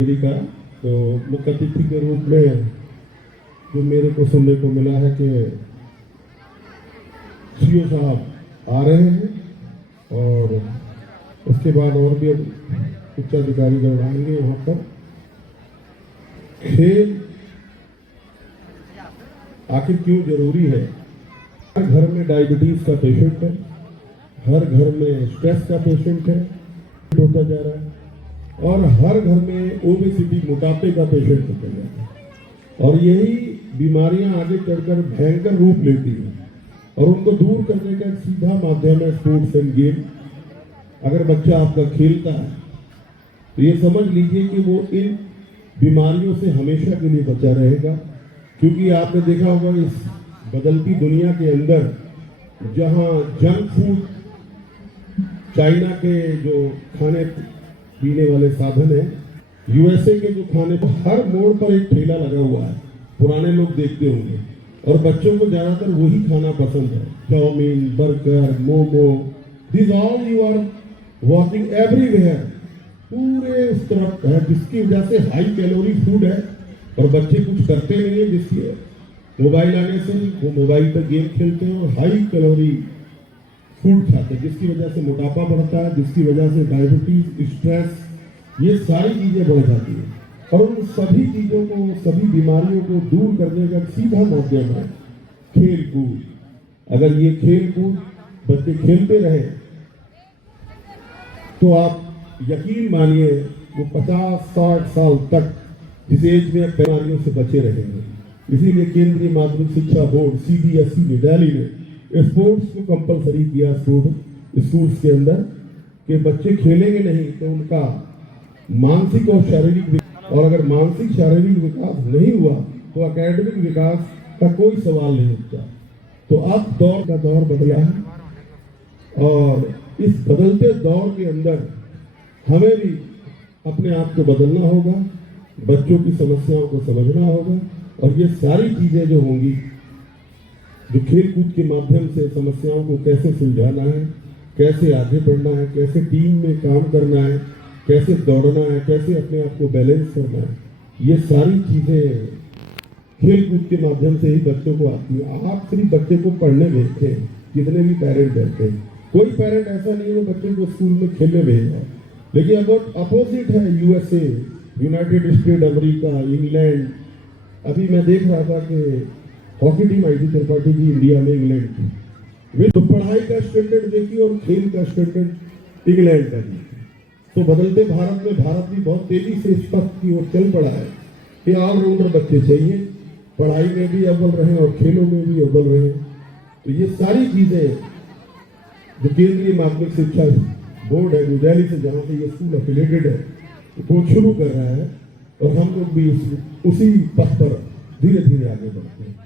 का तो मुख्य अतिथि के रूप में जो मेरे को सुनने को मिला है कि सीओ साहब आ रहे हैं और उसके बाद और भी उच्च अधिकारी गण आएंगे वहाँ पर। खेल आखिर क्यों जरूरी है? हर घर में डायबिटीज का पेशेंट है, हर घर में स्ट्रेस का पेशेंट है, होता जा रहा है, और हर घर में ओबेसिटी मोटापे का पेशेंट होता जा रहा है। और यही बीमारियां आगे चलकर भयंकर रूप लेती हैं और उनको दूर करने का एक सीधा माध्यम है स्पोर्ट्स एंड गेम। अगर बच्चा आपका खेलता है तो ये समझ लीजिए कि वो इन बीमारियों से हमेशा के लिए बचा रहेगा। क्योंकि आपने देखा होगा इस बदलती दुनिया के अंदर जहां जंक फूड, चाइना के जो खाने पीने वाले साधन है, यूएसए के जो खाने पर हर मोड़ पर एक ठेला लगा हुआ है, पुराने लोग देखते होंगे, और बच्चों को ज्यादातर वही खाना पसंद है, chow mein, burger, momo, this all you are watching everywhere, पूरे उस तरफ है, जिसकी वजह से हाई कैलोरी फूड है और बच्चे कुछ करते नहीं है। जिसकी मोबाइल आने से वो मोबाइल पर गेम खेलते हैं और हाई कैलोरी फूड खाते हैं, जिसकी वजह से मोटापा बढ़ता है, जिसकी वजह से डायबिटीज, स्ट्रेस, ये सारी चीजें बढ़ जाती है। और उन सभी चीजों को, सभी बीमारियों को दूर करने का सीधा माध्यम है खेल कूद। अगर ये खेल कूद बच्चे खेलते रहे तो आप यकीन मानिए वो 50-60 साल तक इस एज में बीमारियों से बचे रहेंगे। इसीलिए केंद्रीय माध्यमिक शिक्षा बोर्ड CBSE ने दिल्ली ने स्पोर्ट्स को कंपलसरी किया स्कूल्स के अंदर कि बच्चे खेलेंगे नहीं तो उनका मानसिक और शारीरिक, और अगर मानसिक शारीरिक विकास नहीं हुआ तो एकेडमिक विकास का कोई सवाल नहीं उठता। तो अब दौर का दौर बदला है और इस बदलते दौर के अंदर हमें भी अपने आप को बदलना होगा, बच्चों की समस्याओं को समझना होगा, और ये सारी चीजें जो होंगी, जो खेल कूद के माध्यम से समस्याओं को कैसे सुलझाना है, कैसे आगे बढ़ना है, कैसे टीम में काम करना है, कैसे दौड़ना है, कैसे अपने आप को बैलेंस करना है, ये सारी चीजें खेल कूद के माध्यम से ही बच्चों को आती है। आप सिर्फ बच्चे को पढ़ने भेजते हैं, जितने भी पेरेंट रहते हैं, कोई पेरेंट ऐसा नहीं है बच्चे को स्कूल में खेलने भेज रहा है। लेकिन अगर अपोजिट है USA, United state America, England. अभी मैं देख रहा था कि हॉकी टीम आई थी त्रिपाठी की इंडिया में, इंग्लैंड की, वे तो पढ़ाई का स्टैंडर्ड देखी और खेल का स्टैंडर्ड इंग्लैंड का देखी। तो बदलते भारत में भारत भी बहुत तेजी से इस पथ की ओर चल पड़ा है कि ऑलराउंडर बच्चे चाहिए, पढ़ाई में भी अव्वल रहे और खेलों में भी अव्वल रहे। तो ये सारी चीजें जो केंद्रीय माध्यमिक शिक्षा बोर्ड है न्यू दिल्ली से, जहाँ से ये स्कूल एफिलेटेड है, वो शुरू कर रहा है और हम लोग भी उसी पथ पर धीरे धीरे आगे बढ़ते हैं।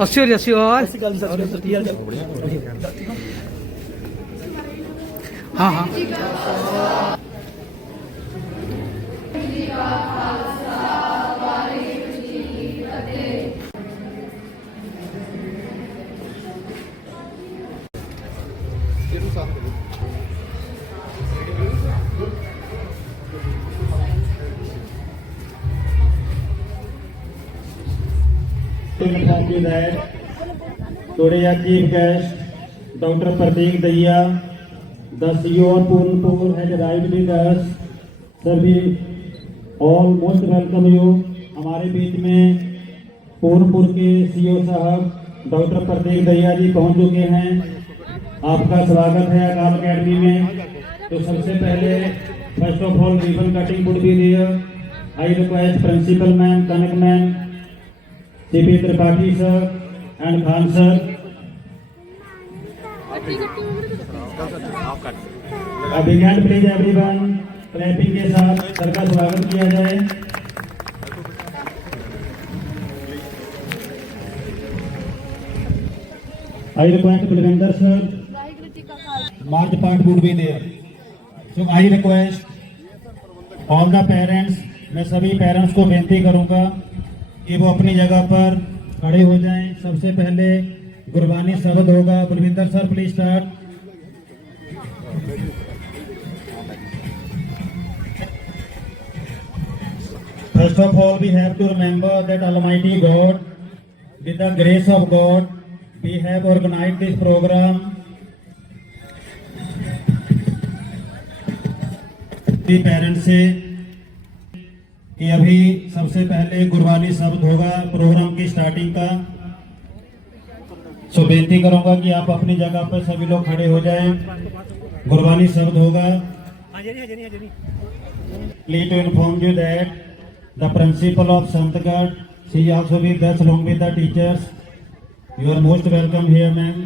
अस्सी और हाँ हाँ Today our chief guest, Dr. Prateek Daya, the CEO of Purnpur, has arrived with us. Sir, we all most welcome you. हमारे बीच में पूर्णपुर के CEO साहब डॉक्टर प्रतीक दहिया जी पहुंच चुके हैं। आपका स्वागत है अकाल अकेडमी में। तो सबसे पहले first of all ribbon cutting would be there. I request principal ma'am, Kanak ma'am CP Tripathi sir and Khan sir. A big hand please everyone. Clapping के साथ सर का स्वागत किया जाए। I request Kulvinder sir. March part would be there. So I request all the parents, मैं सभी parents को विनती करूंगा कि वो अपनी जगह पर खड़े हो जाएं। सबसे पहले गुरबानी शब्द होगा। Balwinder sir please start. First of all, we have to remember that Almighty God, with the grace of God, we have organized this program. The parents से कि अभी सबसे पहले गुरबानी शब्द होगा प्रोग्राम की स्टार्टिंग का। सो बेनती करूंगा कि आप अपनी जगह पर सभी लोग खड़े हो जाएं। गुरबानी शब्द होगा। Please to inform you that the principal of Santgarh, she also with us along with the teachers. You are most welcome here, ma'am.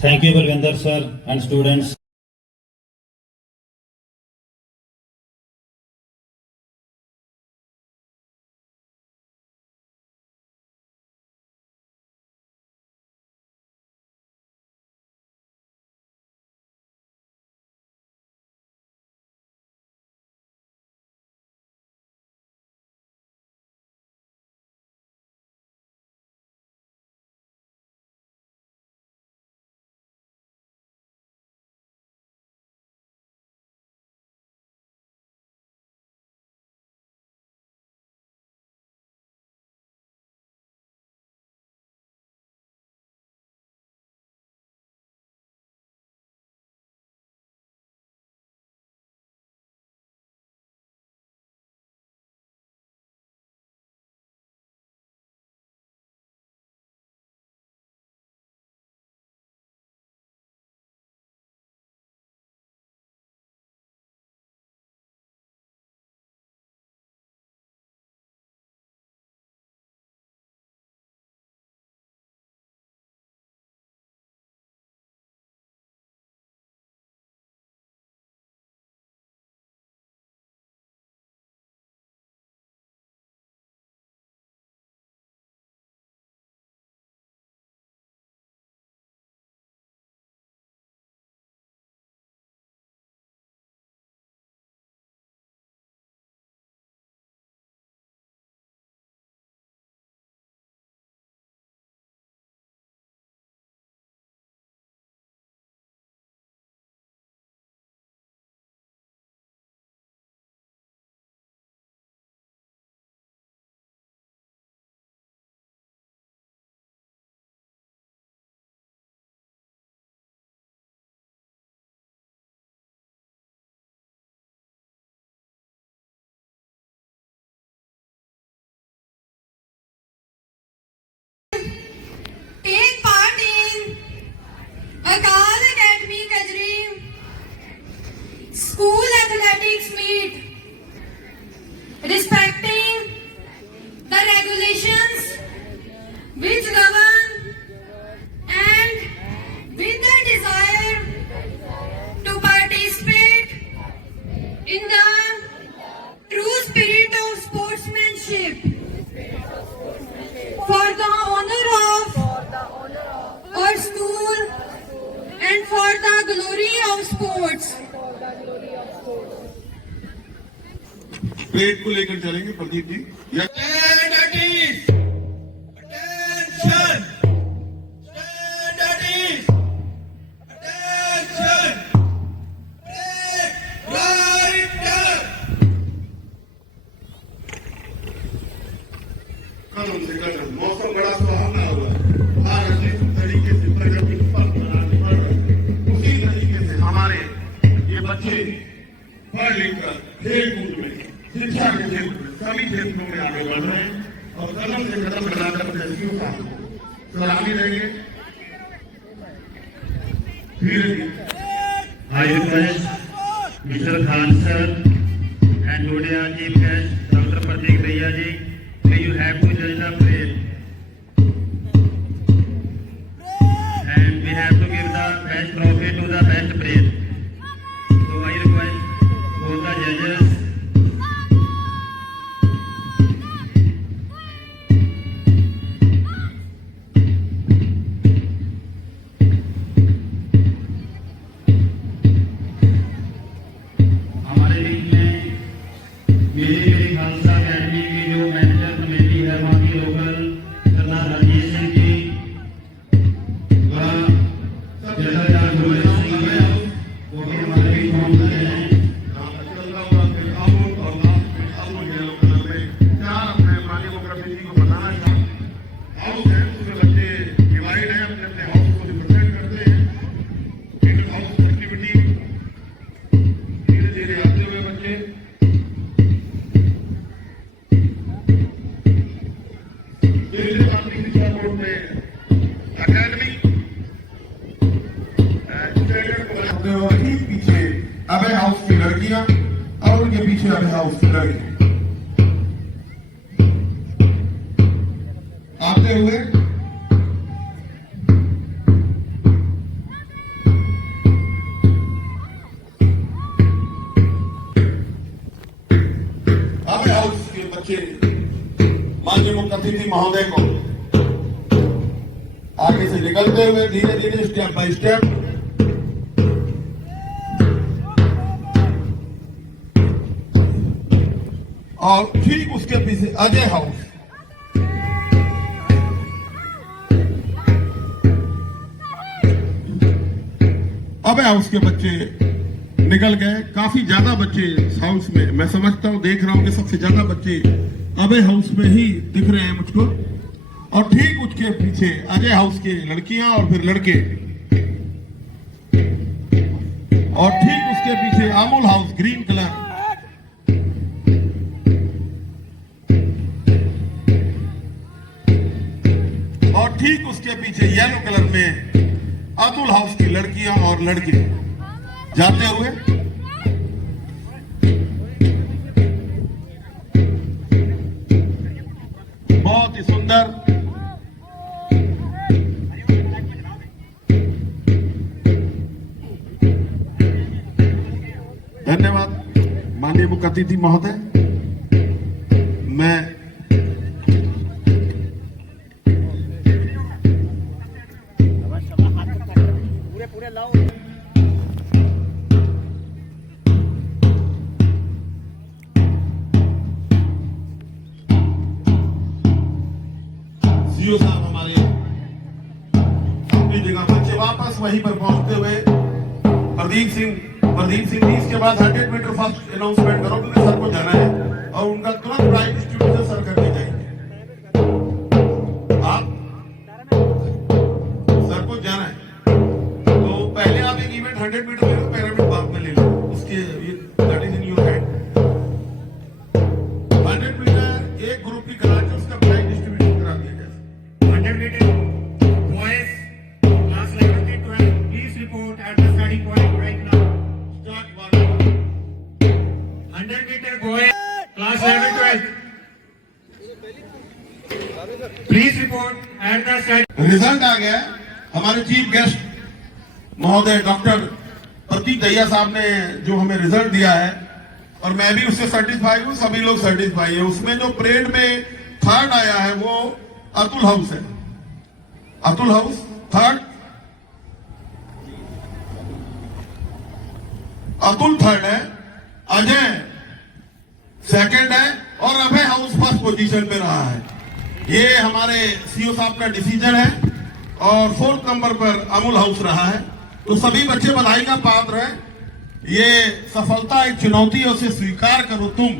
Thank you, Balwinder sir and students. Take part in Akal Academy Kajri School Athletics Meet, respecting the regulations which govern and with the desire to participate in the true spirit of sportsmanship for the honor of our school and for the glory of sports. Parade को लेकर चलेंगे प्रदीप जी या Stand at ease. Attention. Stand at ease. Attention. Break. Right turn. कदम मौसम बड़ा सुहावना हुआ भारत जिस तरीके से प्रगति पथ पर आगे बढ़ रहे हैं, उसी तरीके से हमारे ये बच्चे पढ़ लिख कर खेल कूद में शिक्षा के क्षेत्र में सभी क्षेत्रों में आगे बढ़ रहे हैं और कदम से कदम मिलाकर फैसलों का सलामी देंगे धीरे धीरे I request Mr. Khan sir and Dodia chief guest Dr. Pratik Daya ji, may you have to judge the parade and we have to give the best trophy to the best parade. So I request both the judges. हमारे बीच में मेरी Khalsa academy की जो manager committee है वहाँ की local सरदार रंजीत सिंह जी व जथेदार गुरजीत सिंह जी वो भी हमारे बीच मौजूद हैं। पीछे अभय हाउस की लड़कियां और उनके पीछे अभय हाउस की लड़के आते हुए माननीय मुख्य अतिथि महोदय को आगे से निकलते हुए धीरे धीरे स्टेप बाय स्टेप और ठीक उसके पीछे अजय हाउस, अभय हाउस के बच्चे निकल गए। काफी ज्यादा बच्चे इस हाउस में, मैं समझता हूं, देख रहा हूं कि सबसे ज्यादा बच्चे अभय हाउस में ही दिख रहे हैं मुझको। और ठीक उसके पीछे अजय हाउस के लड़कियां और फिर लड़के, और ठीक उसके पीछे अमूल हाउस ग्रीन कलर, और ठीक उसके पीछे येलो कलर में अतुल हाउस की लड़कियां और लड़के जाते हुए। बहुत ही सुंदर, धन्यवाद माननीय मुख्य अतिथि महोदय। मैं सीओ साहब हमारे अपनी जगह, बच्चे वापस वहीं पर पहुंचते हुए प्रदीप सिंह जी, इसके बाद 100 मीटर फर्स्ट अनाउंसमेंट करो क्योंकि सर को जाना है और उनका तुरंत प्राइज डिस्ट्रीब्यूशन सर करने जाएंगे। आप सर को जाना है तो पहले आप एक इवेंट 100 मीटर ले लो, पैरामिड बाद में ले लो, उसके that is in your hand. 100 metre एक ग्रुप की करा के उसका प्राइज डिस्ट्रीब्यूशन करा दिया जाए। 100 meter boys class 11-12, please report at the starting point right now. Start one. 100 meter boys class 11-12, please report at the starting. Result आ गया। हमारे चीफ गेस्ट महोदय डॉक्टर प्रतीक दहिया साहब ने जो हमें रिजल्ट दिया है और मैं भी उससे सेटिस्फाई हूं, सभी लोग सेटिस्फाई है। उसमें जो परेड में थर्ड आया है वो अतुल हाउस है। Atul house third, Atul third है, अजय सेकंड है और अभय हाउस फर्स्ट पोजीशन पे रहा है। ये हमारे सीओ साहब का डिसीजन है और 4th नंबर पर अमूल हाउस रहा है। तो सभी बच्चे बधाई का पात्र हैं। ये सफलता एक चुनौती है, उसे स्वीकार करो तुम।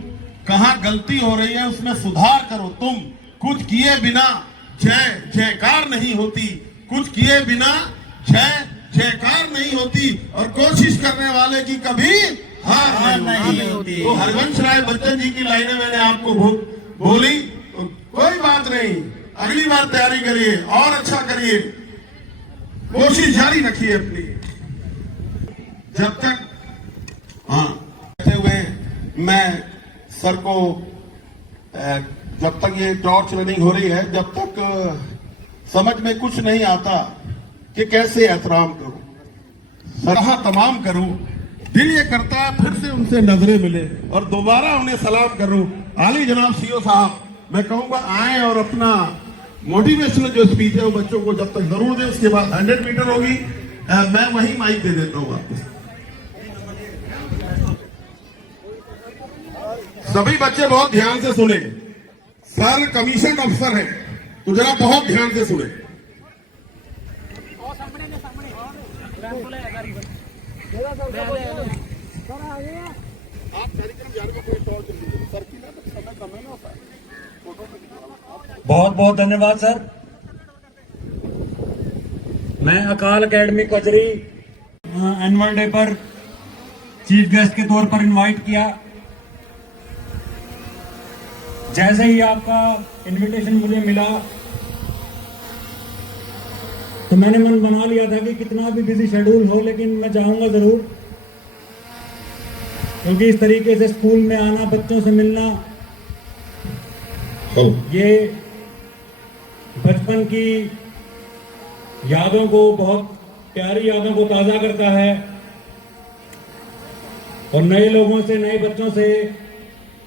कहां गलती हो रही है उसमें सुधार करो तुम। कुछ किए बिना जय जयकार नहीं होती, कुछ किए बिना जय जयकार नहीं होती और कोशिश करने वाले की कभी हार नहीं होती। तो हरवंश राय बच्चन जी की लाइनें मैंने आपको बोली, तो कोई बात नहीं, अगली बार तैयारी करिए और अच्छा करिए, कोशिश जारी रखिए अपनी। जब तक कहते हुए मैं सर को जब तक ये टॉर्च रनिंग हो रही है, जब तक समझ में कुछ नहीं आता कि कैसे एहतराम करूं, सराहा तमाम करूं, दिल ये करता है फिर से उनसे नजरें मिले और दोबारा उन्हें सलाम करूं। आली जनाब सीओ साहब, मैं कहूंगा आए और अपना मोटिवेशनल जो स्पीच है वो बच्चों को जब तक जरूर दे। उसके बाद 100 मीटर होगी, मैं वही माइक दे देता हूं वापस। सभी बच्चे बहुत ध्यान से सुने, सर कमीशन अफसर है तो जरा बहुत ध्यान से सुने। बहुत बहुत धन्यवाद सर। मैं अकाल एकेडमी कचरी एनुअल डे पर चीफ गेस्ट के तौर पर इनवाइट किया। जैसे ही आपका इनविटेशन मुझे मिला तो मैंने मन बना लिया था कि कितना भी बिजी शेड्यूल हो लेकिन मैं जाऊंगा जरूर, क्योंकि इस तरीके से स्कूल में आना, बच्चों से मिलना, ये बचपन की यादों को, बहुत प्यारी यादों को ताज़ा करता है और नए लोगों से, नए बच्चों से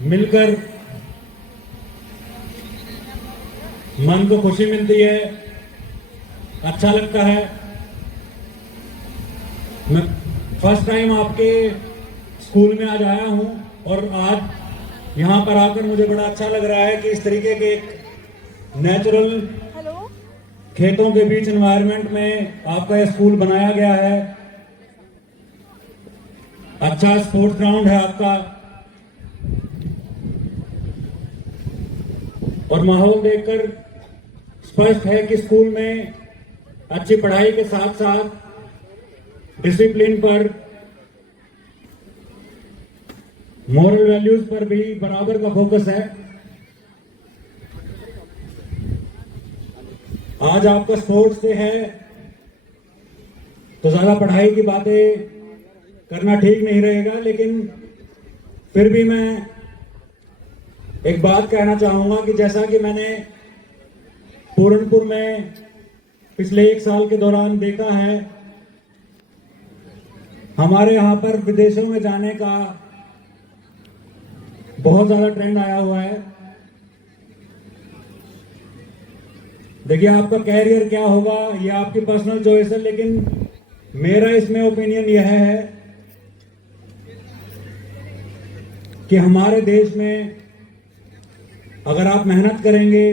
मिलकर मन को खुशी मिलती है, अच्छा लगता है। मैं फर्स्ट टाइम आपके स्कूल में आज आया हूं और आज यहां पर आकर मुझे बड़ा अच्छा लग रहा है कि इस तरीके के एक नेचुरल खेतों के बीच एनवायरनमेंट में आपका यह स्कूल बनाया गया है। अच्छा स्पोर्ट्स ग्राउंड है आपका और माहौल देखकर स्पष्ट है कि स्कूल में अच्छी पढ़ाई के साथ साथ डिसिप्लिन पर, मॉरल वैल्यूज पर भी बराबर का फोकस है। आज आपका स्पोर्ट्स डे है तो ज्यादा पढ़ाई की बातें करना ठीक नहीं रहेगा, लेकिन फिर भी मैं एक बात कहना चाहूंगा कि जैसा कि मैंने पूरनपुर में पिछले 1 साल के दौरान देखा है, हमारे यहाँ पर विदेशों में जाने का बहुत ज्यादा ट्रेंड आया हुआ है। देखिए, आपका कैरियर क्या होगा ये आपकी पर्सनल चॉइस है, लेकिन मेरा इसमें ओपिनियन यह है कि हमारे देश में अगर आप मेहनत करेंगे,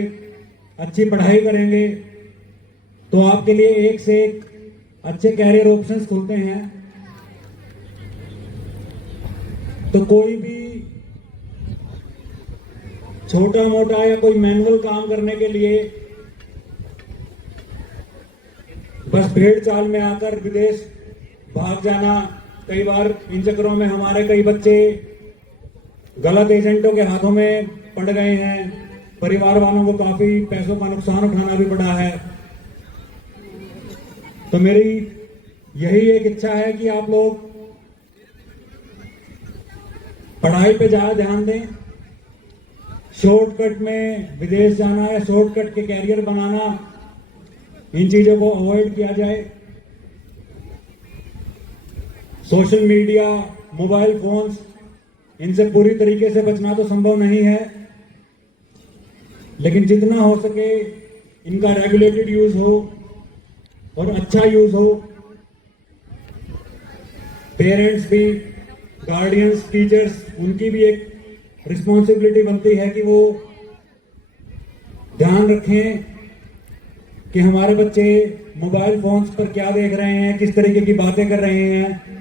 अच्छी पढ़ाई करेंगे, तो आपके लिए एक से एक अच्छे कैरियर ऑप्शंस खुलते हैं। तो कोई भी छोटा मोटा या कोई मैनुअल काम करने के लिए बस भेड़ चाल में आकर विदेश भाग जाना, कई बार इन चक्करों में हमारे कई बच्चे गलत एजेंटों के हाथों में पड़ गए हैं, परिवार वालों को काफी पैसों का नुकसान उठाना भी पड़ा है। तो मेरी यही एक इच्छा है कि आप लोग पढ़ाई पे ज्यादा ध्यान दें, शॉर्टकट में विदेश जाना या शॉर्टकट के कैरियर बनाना, इन चीजों को अवॉइड किया जाए। सोशल मीडिया, मोबाइल फोन्स, इनसे पूरी तरीके से बचना तो संभव नहीं है, लेकिन जितना हो सके इनका रेगुलेटेड यूज हो और अच्छा यूज हो। पेरेंट्स भी, गार्डियंस, टीचर्स, उनकी भी एक रिस्पॉन्सिबिलिटी बनती है कि वो ध्यान रखें कि हमारे बच्चे मोबाइल फोन्स पर क्या देख रहे हैं, किस तरीके की बातें कर रहे हैं।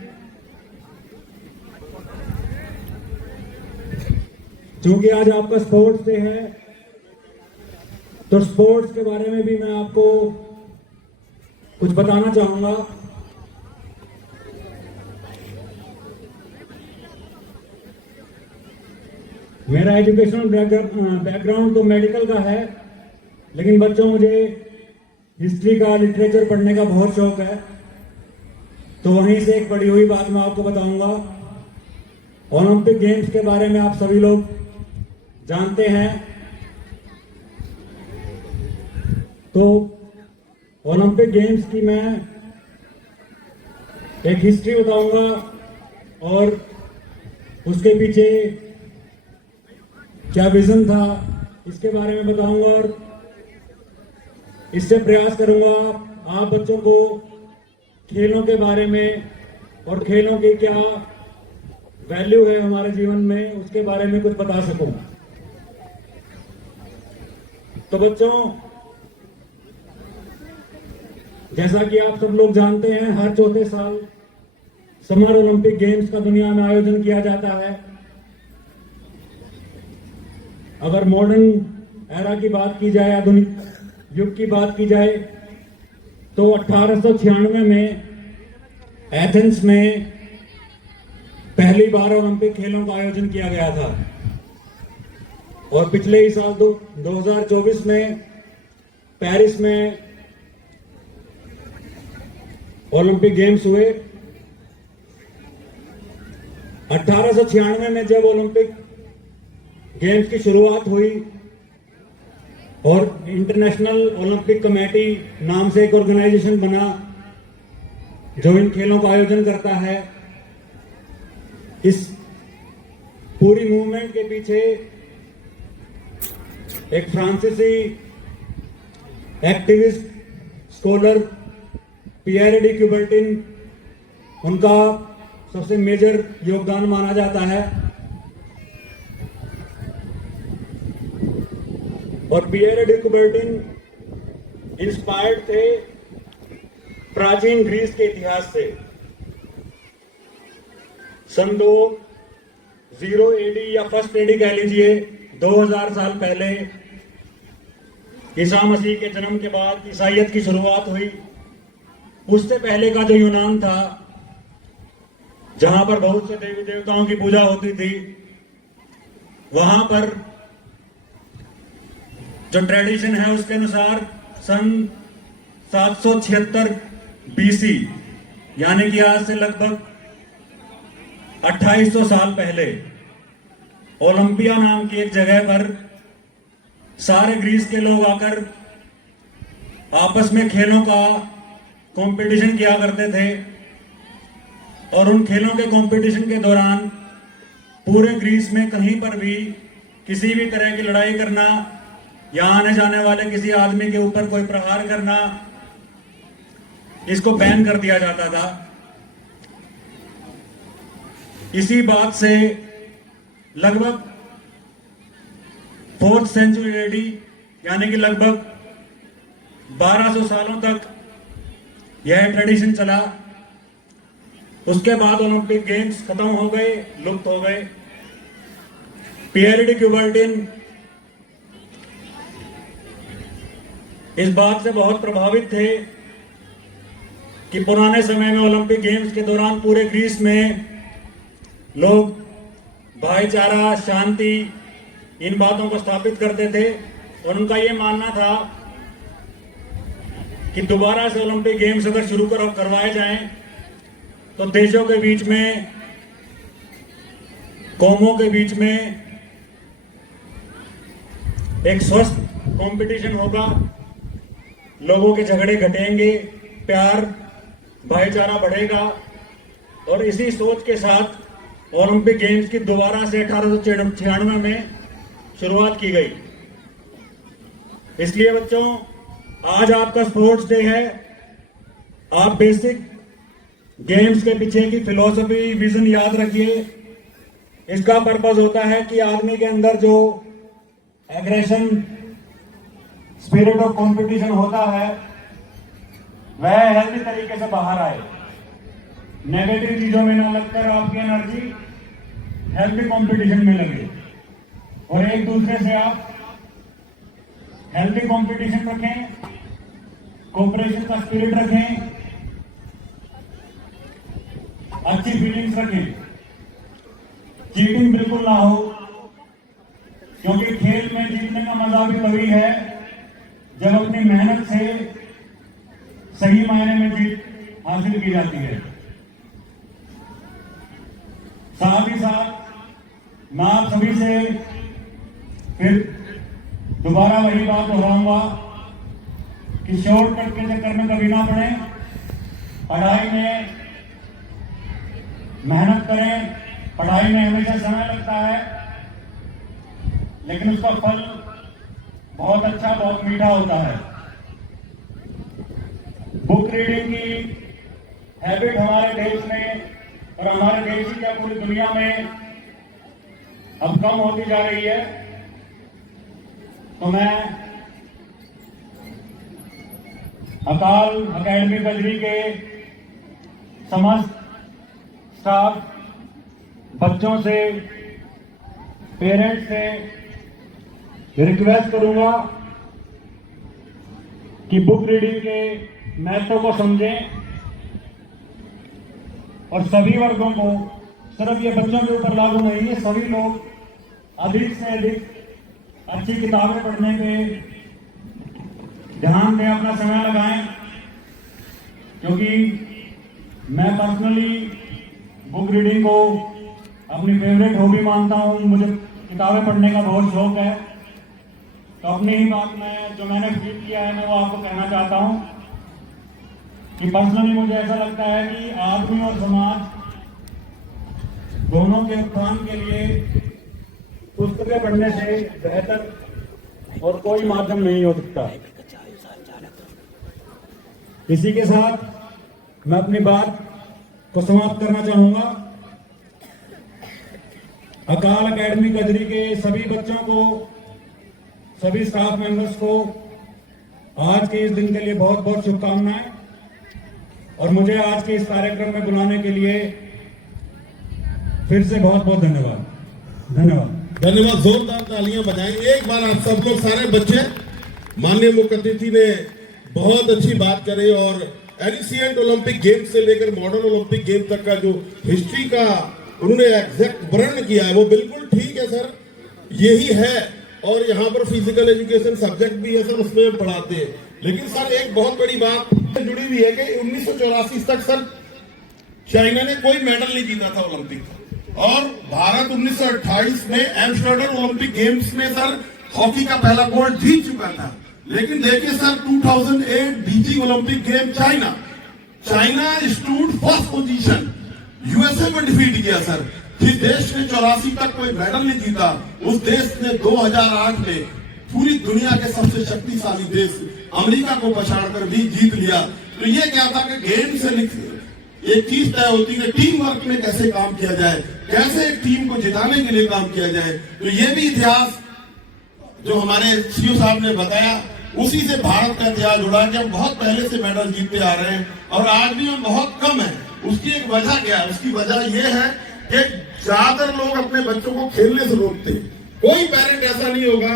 क्योंकि आज आपका स्पोर्ट्स डे है, तो स्पोर्ट्स के बारे में भी मैं आपको कुछ बताना चाहूंगा। मेरा एजुकेशनल बैकग्राउंड तो मेडिकल का है, लेकिन बच्चों मुझे हिस्ट्री का, लिटरेचर पढ़ने का बहुत शौक है। तो वहीं से एक पढ़ी हुई बात मैं आपको बताऊंगा। ओलंपिक गेम्स के बारे में आप सभी लोग जानते हैं। तो ओलंपिक गेम्स की मैं एक हिस्ट्री बताऊंगा और उसके पीछे क्या विजन था इसके बारे में बताऊंगा, और इससे प्रयास करूंगा आप बच्चों को खेलों के बारे में और खेलों की क्या वैल्यू है हमारे जीवन में, उसके बारे में कुछ बता सकूं। तो बच्चों, जैसा कि आप सब लोग जानते हैं, हर चौथे साल समर ओलंपिक गेम्स का दुनिया में आयोजन किया जाता है। अगर मॉडर्न एरा की बात की जाए, आधुनिक युग की बात की जाए, तो 1896 में एथेंस में पहली बार ओलंपिक खेलों का आयोजन किया गया था। और पिछले ही साल 2024 में पेरिस में ओलंपिक गेम्स हुए। 1896 में जब ओलंपिक गेम्स की शुरुआत हुई और इंटरनेशनल ओलंपिक कमेटी नाम से एक ऑर्गेनाइजेशन बना जो इन खेलों का आयोजन करता है, इस पूरी मूवमेंट के पीछे एक फ्रांसीसी एक्टिविस्ट, स्कॉलर पियर डी क्यूबर्टिन, उनका सबसे मेजर योगदान माना जाता है। और पियर डी क्यूबर्टिन इंस्पायर्ड थे प्राचीन ग्रीस के इतिहास से। सन 0 एडी या फर्स्ट एडी कह लीजिए, 2000 साल पहले ईसा मसीह के जन्म के बाद ईसाइयत की शुरुआत हुई। उससे पहले का जो यूनान था, जहां पर बहुत से देवी देवताओं की पूजा होती थी, वहां पर जो ट्रेडिशन है उसके अनुसार सन 776 बीसी, यानी कि आज से लगभग 2800 साल पहले, ओलंपिया नाम की एक जगह पर सारे ग्रीस के लोग आकर आपस में खेलों का कंपटीशन किया करते थे। और उन खेलों के कंपटीशन के दौरान पूरे ग्रीस में कहीं पर भी किसी भी तरह की लड़ाई करना या आने जाने वाले किसी आदमी के ऊपर कोई प्रहार करना, इसको बैन कर दिया जाता था। इसी बात से लगभग 4th सेंचुरी एडी, यानी कि लगभग 1200 सालों तक यह ट्रेडिशन चला। उसके बाद ओलंपिक गेम्स खत्म हो गए, लुप्त हो गए। पियर डी क्यूबर्टिन इस बात से बहुत प्रभावित थे कि पुराने समय में ओलंपिक गेम्स के दौरान पूरे ग्रीस में लोग भाईचारा, शांति, इन बातों को स्थापित करते थे। और उनका यह मानना था कि दोबारा से ओलंपिक गेम्स अगर शुरू करवाए जाएं तो देशों के बीच में, कौमों के बीच में एक स्वस्थ कंपटीशन होगा, लोगों के झगड़े घटेंगे, प्यार भाईचारा बढ़ेगा। और इसी सोच के साथ ओलंपिक गेम्स की दोबारा से 1896 में शुरुआत की गई। इसलिए बच्चों, आज आपका स्पोर्ट्स डे है। आप बेसिक गेम्स के पीछे की फिलॉसफी, विजन याद रखिए। इसका पर्पस होता है कि आदमी के अंदर जो एग्रेशन, स्पिरिट ऑफ कंपटीशन होता है, वह हेल्दी तरीके से बाहर आए। नेगेटिव चीजों में ना लगकर आपकी एनर्जी हेल्दी कंपटीशन में लगे और एक दूसरे से आप हेल्दी कंपटीशन रखें, कोऑपरेशन का स्पिरिट रखें, अच्छी फीलिंग्स रखें। चीटिंग बिल्कुल ना हो, क्योंकि खेल में जीतने का मजा भी तभी है जब अपनी मेहनत से सही मायने में जीत हासिल की जाती है। साथ ही साथ मैं आप सभी से फिर दोबारा वही बात दोहराऊंगा कि शॉर्टकट के चक्कर में कभी ना पड़े। पढ़ाई में मेहनत करें। पढ़ाई में हमेशा समय लगता है, लेकिन उसका फल बहुत अच्छा, बहुत मीठा होता है। बुक रीडिंग की हैबिट हमारे देश में और हमारे देश की क्या पूरी दुनिया में अब कम होती जा रही है। तो मैं अकाल अकेडमी बजरी के समस्त स्टाफ, बच्चों से, पेरेंट्स से रिक्वेस्ट करूंगा कि बुक रीडिंग के महत्व को समझें और सभी वर्गों को, सिर्फ ये बच्चों के ऊपर लागू नहीं है, सभी लोग अधिक से अधिक अच्छी किताबें पढ़ने पे ध्यान दें, अपना समय लगाएं। क्योंकि मैं पर्सनली बुक रीडिंग को अपनी फेवरेट हॉबी मानता हूँ। मुझे किताबें पढ़ने का बहुत शौक है। तो अपनी ही बात में जो मैंने फील किया है, मैं वो आपको कहना चाहता हूँ कि पर्सनली मुझे ऐसा लगता है कि आदमी और समाज दोनों के उत्थान के लिए पुस्तकें पढ़ने से बेहतर और कोई माध्यम नहीं हो सकता। इसी के साथ मैं अपनी बात को समाप्त करना चाहूंगा। अकाल एकेडमी कजरी के सभी बच्चों को, सभी स्टाफ मेंबर्स को आज के इस दिन के लिए बहुत बहुत शुभकामनाएं, और मुझे आज के इस कार्यक्रम में बुलाने के लिए फिर से बहुत बहुत धन्यवाद। धन्यवाद। जोरदार तालियां बजाएं एक बार आप सब लोग, सारे बच्चे। माननीय मुख्य अतिथि ने बहुत अच्छी बात करी और एशियन ओलंपिक गेम से लेकर मॉडर्न ओलंपिक गेम तक का जो हिस्ट्री का उन्होंने एग्जैक्ट वर्णन किया है वो बिल्कुल ठीक है सर, यही है। और यहाँ पर फिजिकल एजुकेशन सब्जेक्ट भी है सर, उसमें हम पढ़ाते हैं। लेकिन सर एक बहुत बड़ी बात जुड़ी हुई है कि 1984 तक सर चाइना ने कोई मेडल नहीं जीता था ओलंपिक का, और भारत 1928 में एम्स्टर्डम ओलंपिक गेम्स में सर हॉकी का पहला गोल्ड जीत चुका था। लेकिन देखिए sir 2008 Beijing Olympic game China stood first position, USA को डिफीट किया सर। जिस देश ने 84 तक कोई मेडल नहीं जीता, उस देश ने 2008 में पूरी दुनिया के सबसे शक्तिशाली देश अमेरिका को पछाड़कर भी जीत लिया। तो ये क्या था कि गेम से एक चीज तय होती है, टीम वर्क में कैसे काम किया जाए, कैसे एक टीम को जिताने के लिए काम किया जाए। तो ये भी इतिहास जो हमारे सीओ साहब ने बताया, उसी से भारत का इतिहास जुड़ा है कि हम बहुत पहले से मेडल जीतते आ रहे हैं और आज भी हम बहुत कम है। उसकी एक वजह क्या है? उसकी वजह यह है कि ज्यादातर लोग अपने बच्चों को खेलने से रोकते हैं। कोई पेरेंट ऐसा नहीं होगा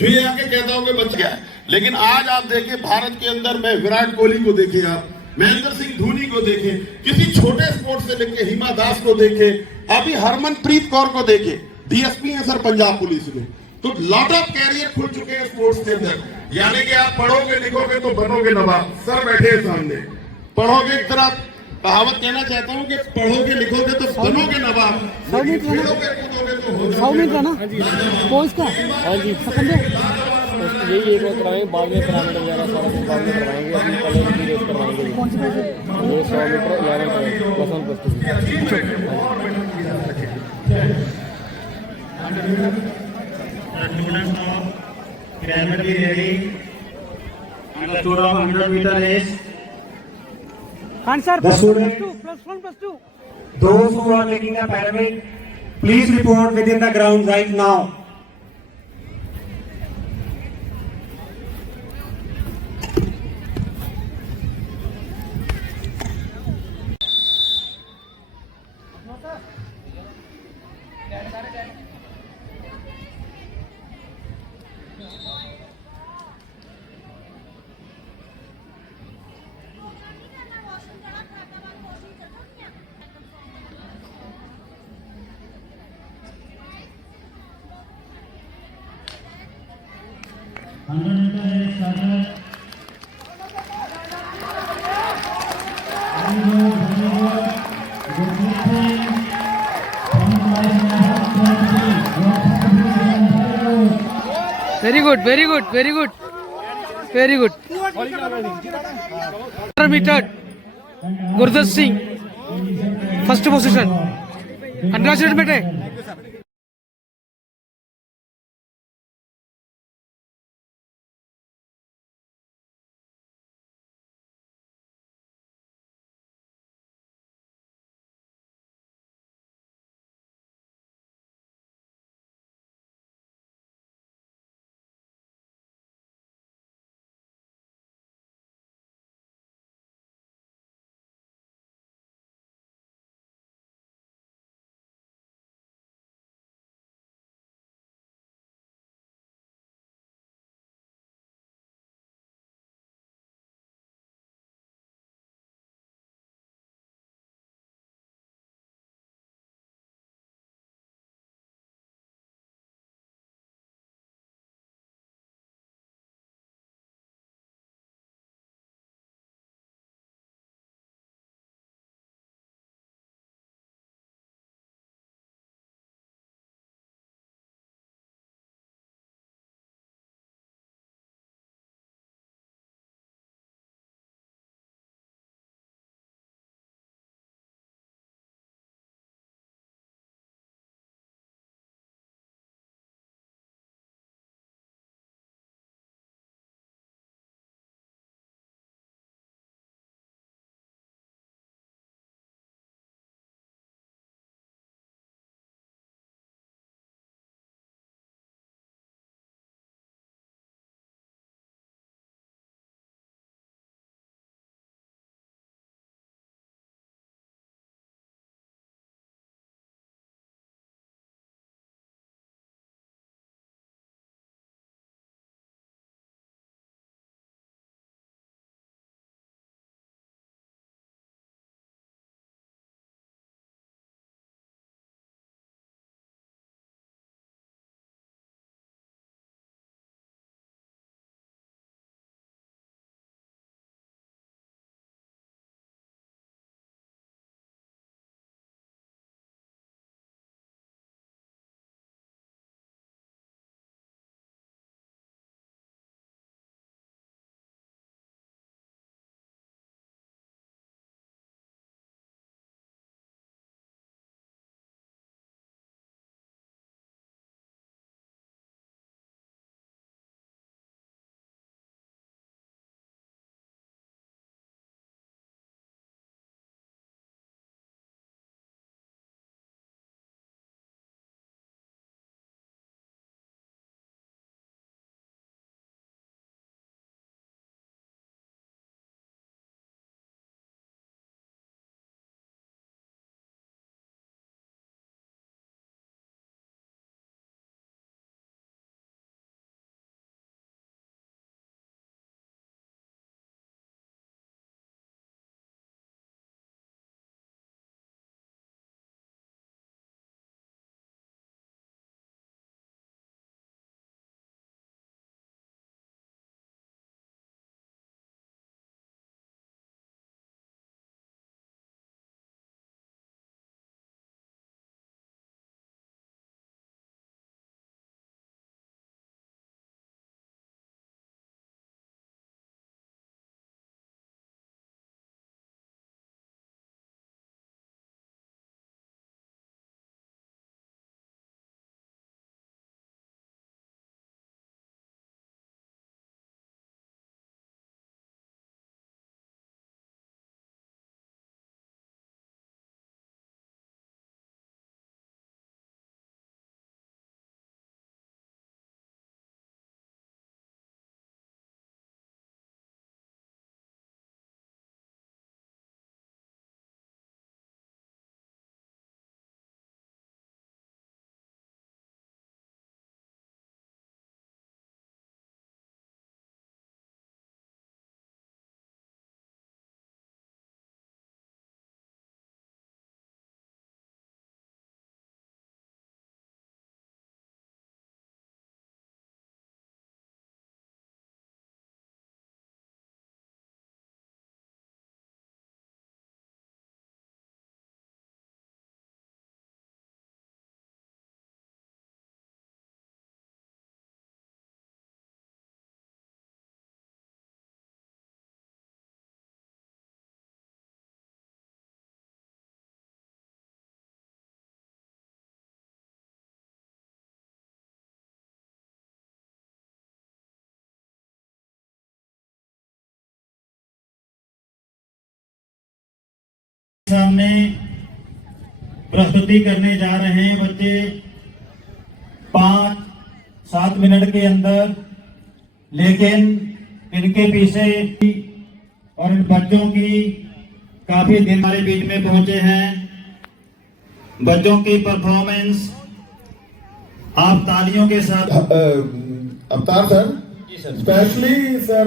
जो ये आके कहता हो कि बच्चा क्या है। लेकिन आज आप देखिए भारत के अंदर में विराट कोहली को देखिए, आप महेंद्र सिंह धोनी को देखें, किसी छोटे स्पोर्ट्स से लेके हिमा दास को देखें, अभी हरमनप्रीत कौर को देखें, डीएसपी है सर पंजाब पुलिस में। तो लॉट ऑफ कैरियर खुल चुके हैं स्पोर्ट्स के अंदर। यानी कि आप पढ़ोगे लिखोगे तो बनोगे नवाब। सर बैठे हैं सामने, पढ़ोगे एक तरफ, कहावत कहना चाहता हूँ कि पढ़ोगे लिखोगे तो बनोगे नवाब, खेलोगे कूदोगे तो हो जाओगे यही एक और कराएंगे, बाद में पैरामीटर वगैरह सारा कुछ बाद में करवाएंगे। अपनी कलर की रेस करवाएंगे। ये 100 metre 11 plus 1 plus The students of pyramid be ready. And the student of 100 meter race. Answer The student, +1 +2. those who are taking a pyramid, please report within the ground right now. Very good, very good, very good, very good. 100 meter, Gurdat Singh, first position. Congratulations, bete. सामने प्रस्तुति करने जा रहे हैं बच्चे 5-7 minute के अंदर, लेकिन इनके पीछे और इन बच्चों की काफी दिन हमारे बीच में पहुंचे हैं। बच्चों की परफॉर्मेंस आप तालियों के साथ। अवतार sir, especially sir,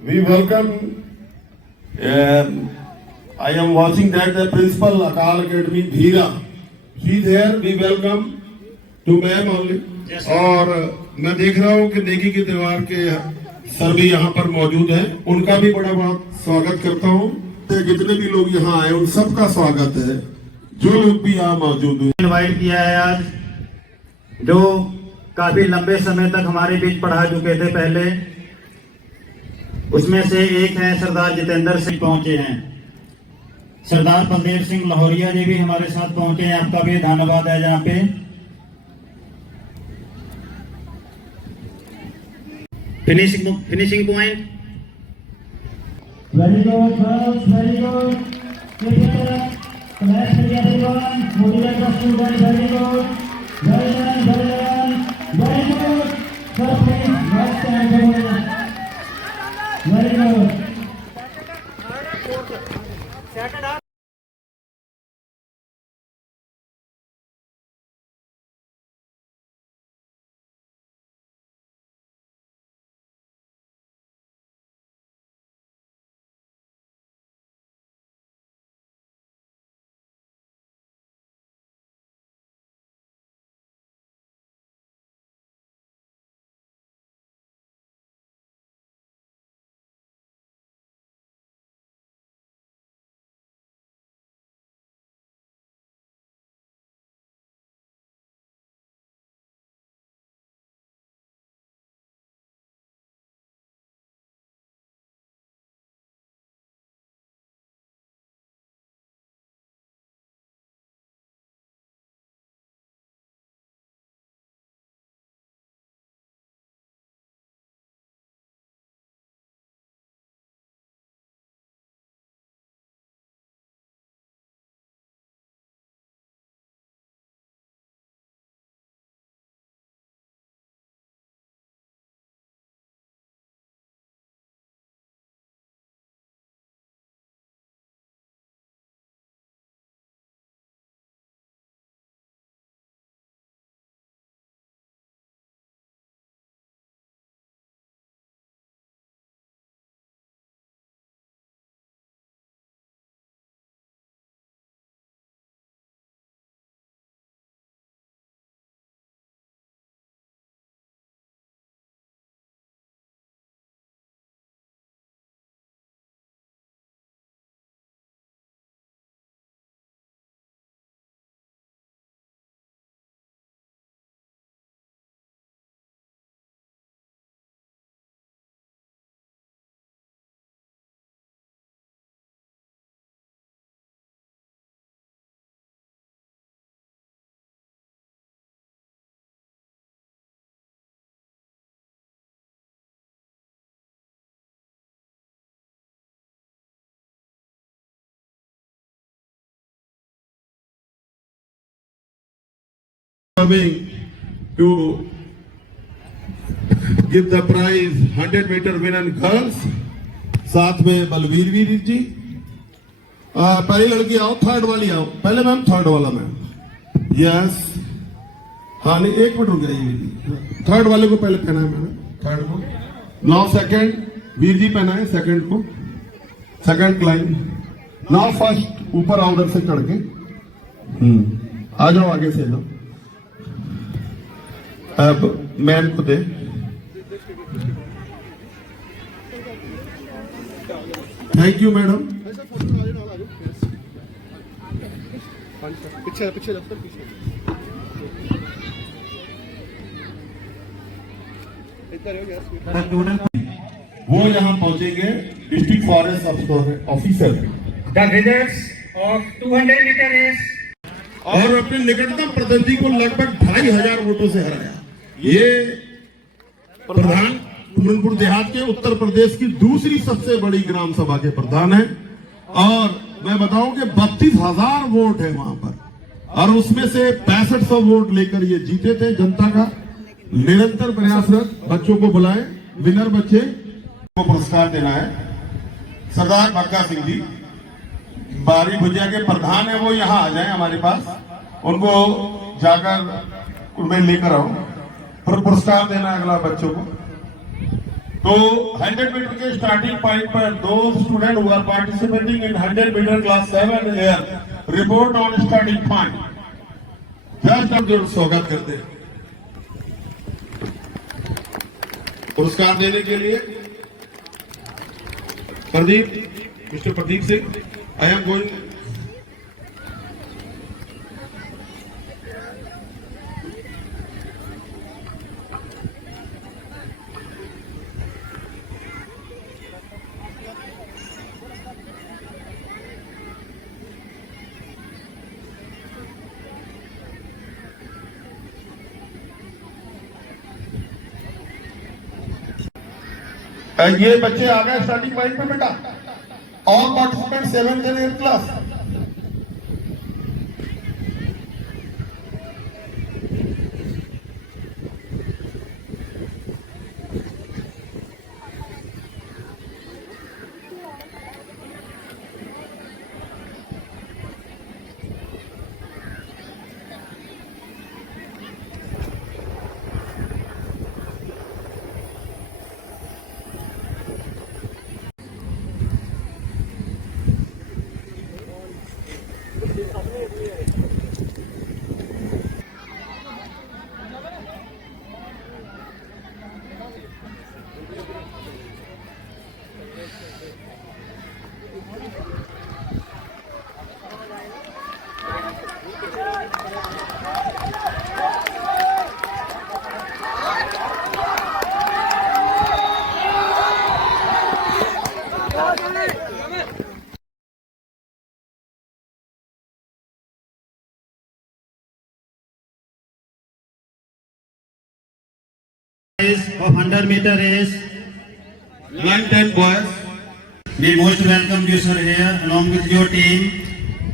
we welcome. I am watching that the principal Akal Academy Dheera, she there. We welcome to ma'am only. और मैं देख रहा हूँ कि नेकी के त्योहार के सर भी यहाँ पर मौजूद हैं, उनका भी बड़ा बहुत स्वागत करता हूँ। जितने भी लोग यहाँ आए उन सबका स्वागत है, जो लोग भी यहाँ मौजूद हुए। इनवाइट किया है आज, जो काफी लंबे समय तक हमारे बीच पढ़ा चुके थे पहले, उसमें से एक है सरदार जितेंद्र सिंह पहुंचे हैं। सरदार बलदेव सिंह लाहौरिया जी भी हमारे साथ पहुंचे हैं, आपका भी धन्यवाद है। जहाँ पे finishing point. Very good girls, very good. Class करिए everyone, motivate the student. Very good, very nice, very good. Sir please next time very good. Coming to give the prize 100 meter women girls, साथ में बलवीर वीर जी। पहली लड़की आओ, third वाली आओ। पहले ma'am third वाला मैम, यस। हाँ नहीं, एक मिनट रुक जाइए। थर्ड वाले को पहले पहना है मैंने, थर्ड को। नाउ सेकंड वीर जी पहना है, सेकंड को, सेकंड क्लाइंब। नाउ फर्स्ट, ऊपर आओ उधर से चढ़ के। आ जाओ, आगे से जाओ। अब मैम को दे। Thank you madam. पीछे पीछे पीछे। वो यहाँ पहुंचेंगे district forest officer. The winners of 200 meter race और अपने निकटतम प्रतिद्वंदी को लगभग 2500 वोटों से हराया। ये प्रधान पूरनपुर देहात के उत्तर प्रदेश की दूसरी सबसे बड़ी ग्राम सभा के प्रधान है और मैं बताऊं कि 32,000 वोट है वहां पर, और उसमें से 6500 वोट लेकर ये जीते थे। जनता का निरंतर प्रयासरत, बच्चों को बुलाए, विनर बच्चे को पुरस्कार देना है। सरदार भक्का सिंह जी, बारी भुजिया के प्रधान है, वो यहाँ आ जाए हमारे पास, उनको जाकर मैं लेकर आऊं, फिर पुरस्कार देना अगला बच्चों को। तो 100 मीटर के स्टार्टिंग पॉइंट पर दो student who are participating in 100 metre class 7 are report on starting point. Just आप जरूर स्वागत करते हैं पुरस्कार देने के लिए। Pradeep, mister Pradeep Singh, I am going. ये बच्चे आ गए स्टार्टिंग पॉइंट पे बेटा। All participant 7th and 8th क्लास। Of 100 meter race, 9-10 boys। we most welcome you sir here along with your team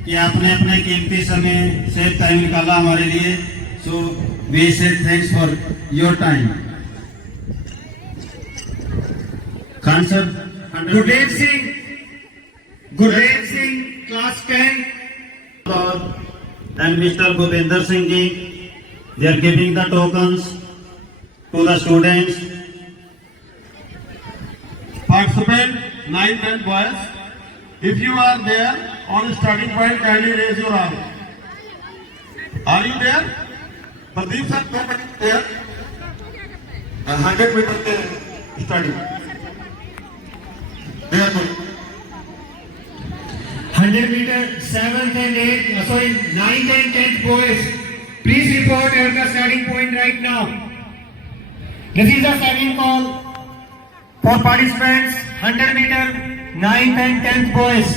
कि आपने अपने कीमती समय से टाइम निकाला हमारे लिए। So we say thanks for your time। Khan sir, Gurdev Singh class 10 and Mr. Bhupender Singh ji, they are giving the tokens to the students। Participant 9-10 boys, if you are there on starting point, kindly raise your arm। Are you there? Pradeep sir, nobody there? 100 meter ke starting। There go। 100 meter 7th and 8th, sorry 9th and 10th boys, please report at the starting point right now। This is the second call for participants 100 meter 9th and 10th boys।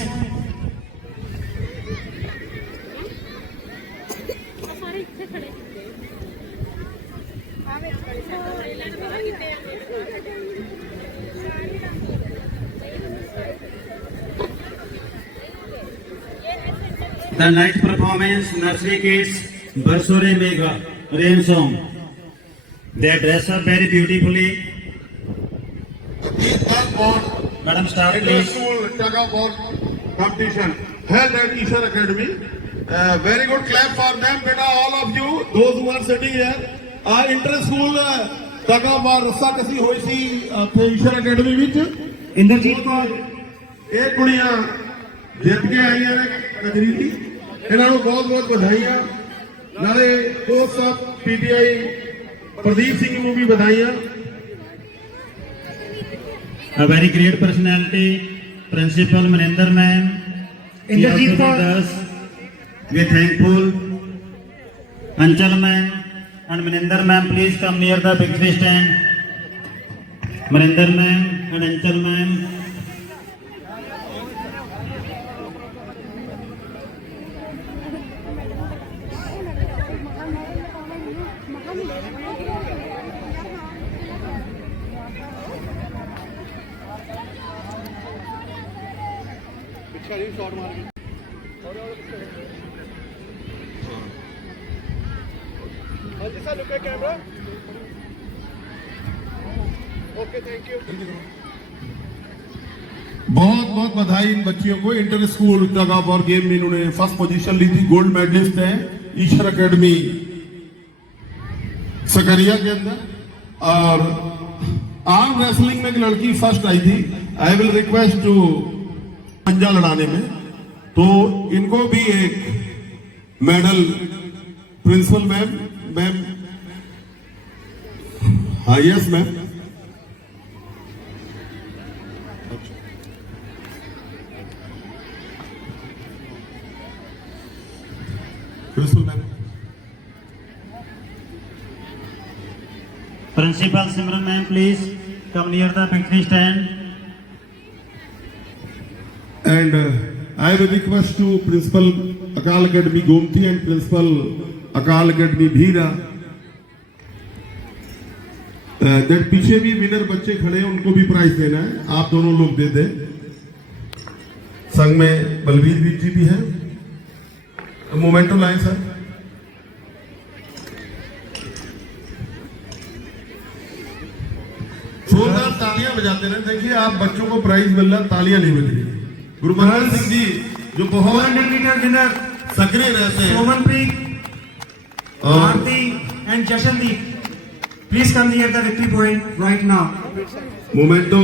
The next performance, nursery kids Barsore Mega rain song। They dress up very beautifully। Madam staff, please। School tug of war competition held at Ishan Academy। Very good clap for them, beta, all of you, those who are sitting here। Inter school tug of war रस्सा कसी होई सी थे ईश्वर academy विच। इंद्रजीत कौर, ਇਹ ਕੁੜੀਆਂ ਜਿੱਤ ਕੇ ਆਈਆਂ ਨੇ ਕਜਰੀਲੀ, ਇਹਨਾਂ ਨੂੰ ਬਹੁਤ ਬਹੁਤ ਵਧਾਈਆਂ। ਨਾਲੇ ਦੋਸਤ ਸਾਹਿਬ ਪੀਟੀਆਈ ਪ੍ਰਦੀਪ ਸਿੰਘ ਨੂੰ ਵੀ ਵਧਾਈਆਂ। a very great personality, Principal Maninder ma'am, Indrajit Kaur, we thankful। Anchal ma'am and Maninder ma'am, please come near the victory stand। Maninder ma'am and Anchal ma'am। Shot मार बहुत बहुत बधाई इन बच्चियों को। Inter school tug of war game में इन्होंने first position ली थी। Gold medallist है ईश्वर एकेडमी सकरिया के अंदर। और आर्म रेसलिंग में एक लड़की फर्स्ट आई थी। आई विल रिक्वेस्ट टू पंजा लड़ाने में, तो इनको भी एक मेडल प्रिंसिपल मैम हाँ yes ma'am. Principal ma'am. Principal Simran ma'am, please come near the victory stand. And I will request to Principal Akal Academy Gomti and Principal Akal Academy Bhira that पीछे भी winner बच्चे खड़े हैं, उनको भी prize देना है। आप दोनों लोग दे दें। संघ में बलवीर वीर जी भी हैं। मोमेंटो लाएं सर। जोरदार तालियां बजाते रहे। देखिए आप बच्चों को प्राइज मिल रहा, तालियां नहीं बज रही। गुरुमंगल सिंह जी जो बहुत 100 मीटर विनर सक्रिय रहते हैं। Somanpreet, Aarti and Jashandeep, please come near the victory point right now. Memento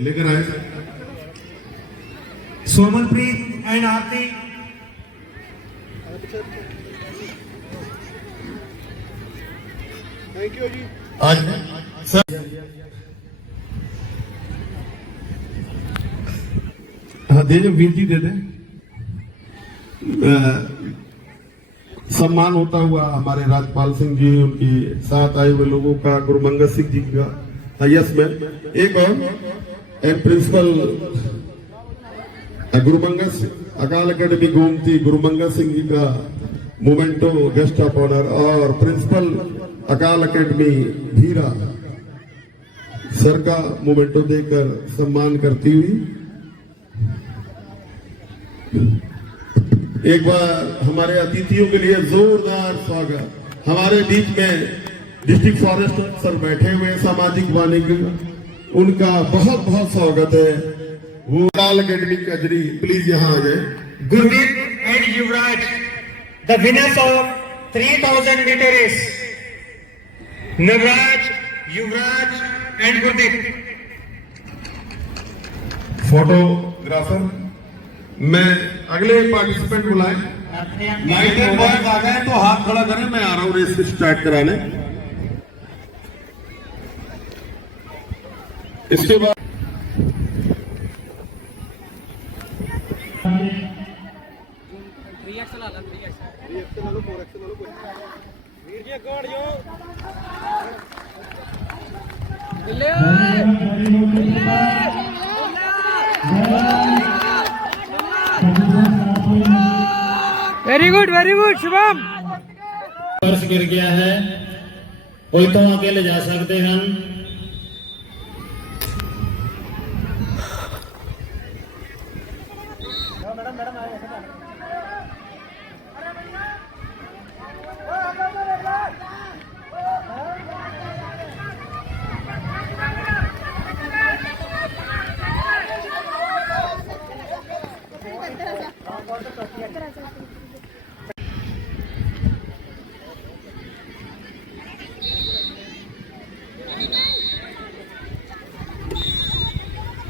लेकर आए सर। सोमनप्रीत एंड आरती, आज सर हाँ दे वीर जी दे दें। सम्मान होता हुआ हमारे राजपाल सिंह जी, उनके साथ आए हुए लोगों का, गुरुमंगल सिंह जी का यस मैम। एक और एंड प्रिंसिपल गुरुमंगल अकाल अकेडमी गोमती गुरुमंगल सिंह जी का मोमेंटो गेस्ट ऑफ ऑनर, और प्रिंसिपल अकाल अकेडमी भीरा सर का मोमेंटो देकर सम्मान करती हुई। एक बार हमारे अतिथियों के लिए जोरदार स्वागत। हमारे बीच में डिस्ट्रिक्ट फॉरेस्ट अफसर बैठे हुए हैं, सामाजिक वानिकी, उनका बहुत बहुत स्वागत है। वो अकाल अकेडमी कजरी प्लीज यहाँ आ जाए। Gurdeep and Yuvraj, the winners of 3000 metre race, Navraj, Yuvraj and Gurdeep. Photographer मैं अगले पार्टिसिपेंट बुलाएं। नाइट बॉयज आ गए तो हाथ खड़ा करें, मैं आ रहा हूं रेस स्टार्ट कराने। इसके बाद वेरी गुड शुभम। पर्स गिर गया है, कोई तो आके ले जा सकते हैं।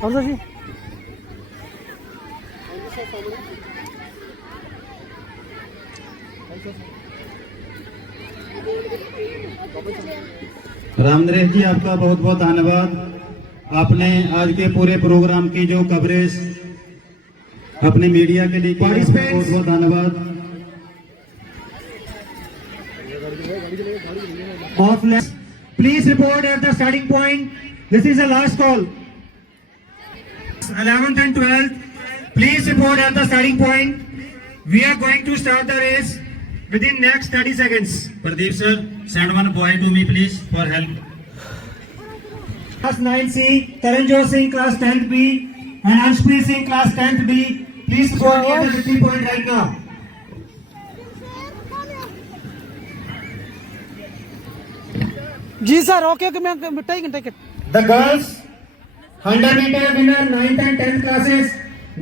जी रामनरेश जी, आपका बहुत बहुत धन्यवाद। आपने आज के पूरे प्रोग्राम की जो कवरेज अपने मीडिया के लिए बहुत बहुत धन्यवाद। Please report at the starting point. This is the last call. 11th and 12th, please report at the starting point. We are going to start the race within next 30 seconds. Pradeep sir, send one boy to me please for help. Class 9C, Taranjot Singh class 10th B and Anshpreet Singh class 10th B. please score near the victory point right now. Ji sir okay okay मैं take it The girls 100 meter winner 9th and 10th classes,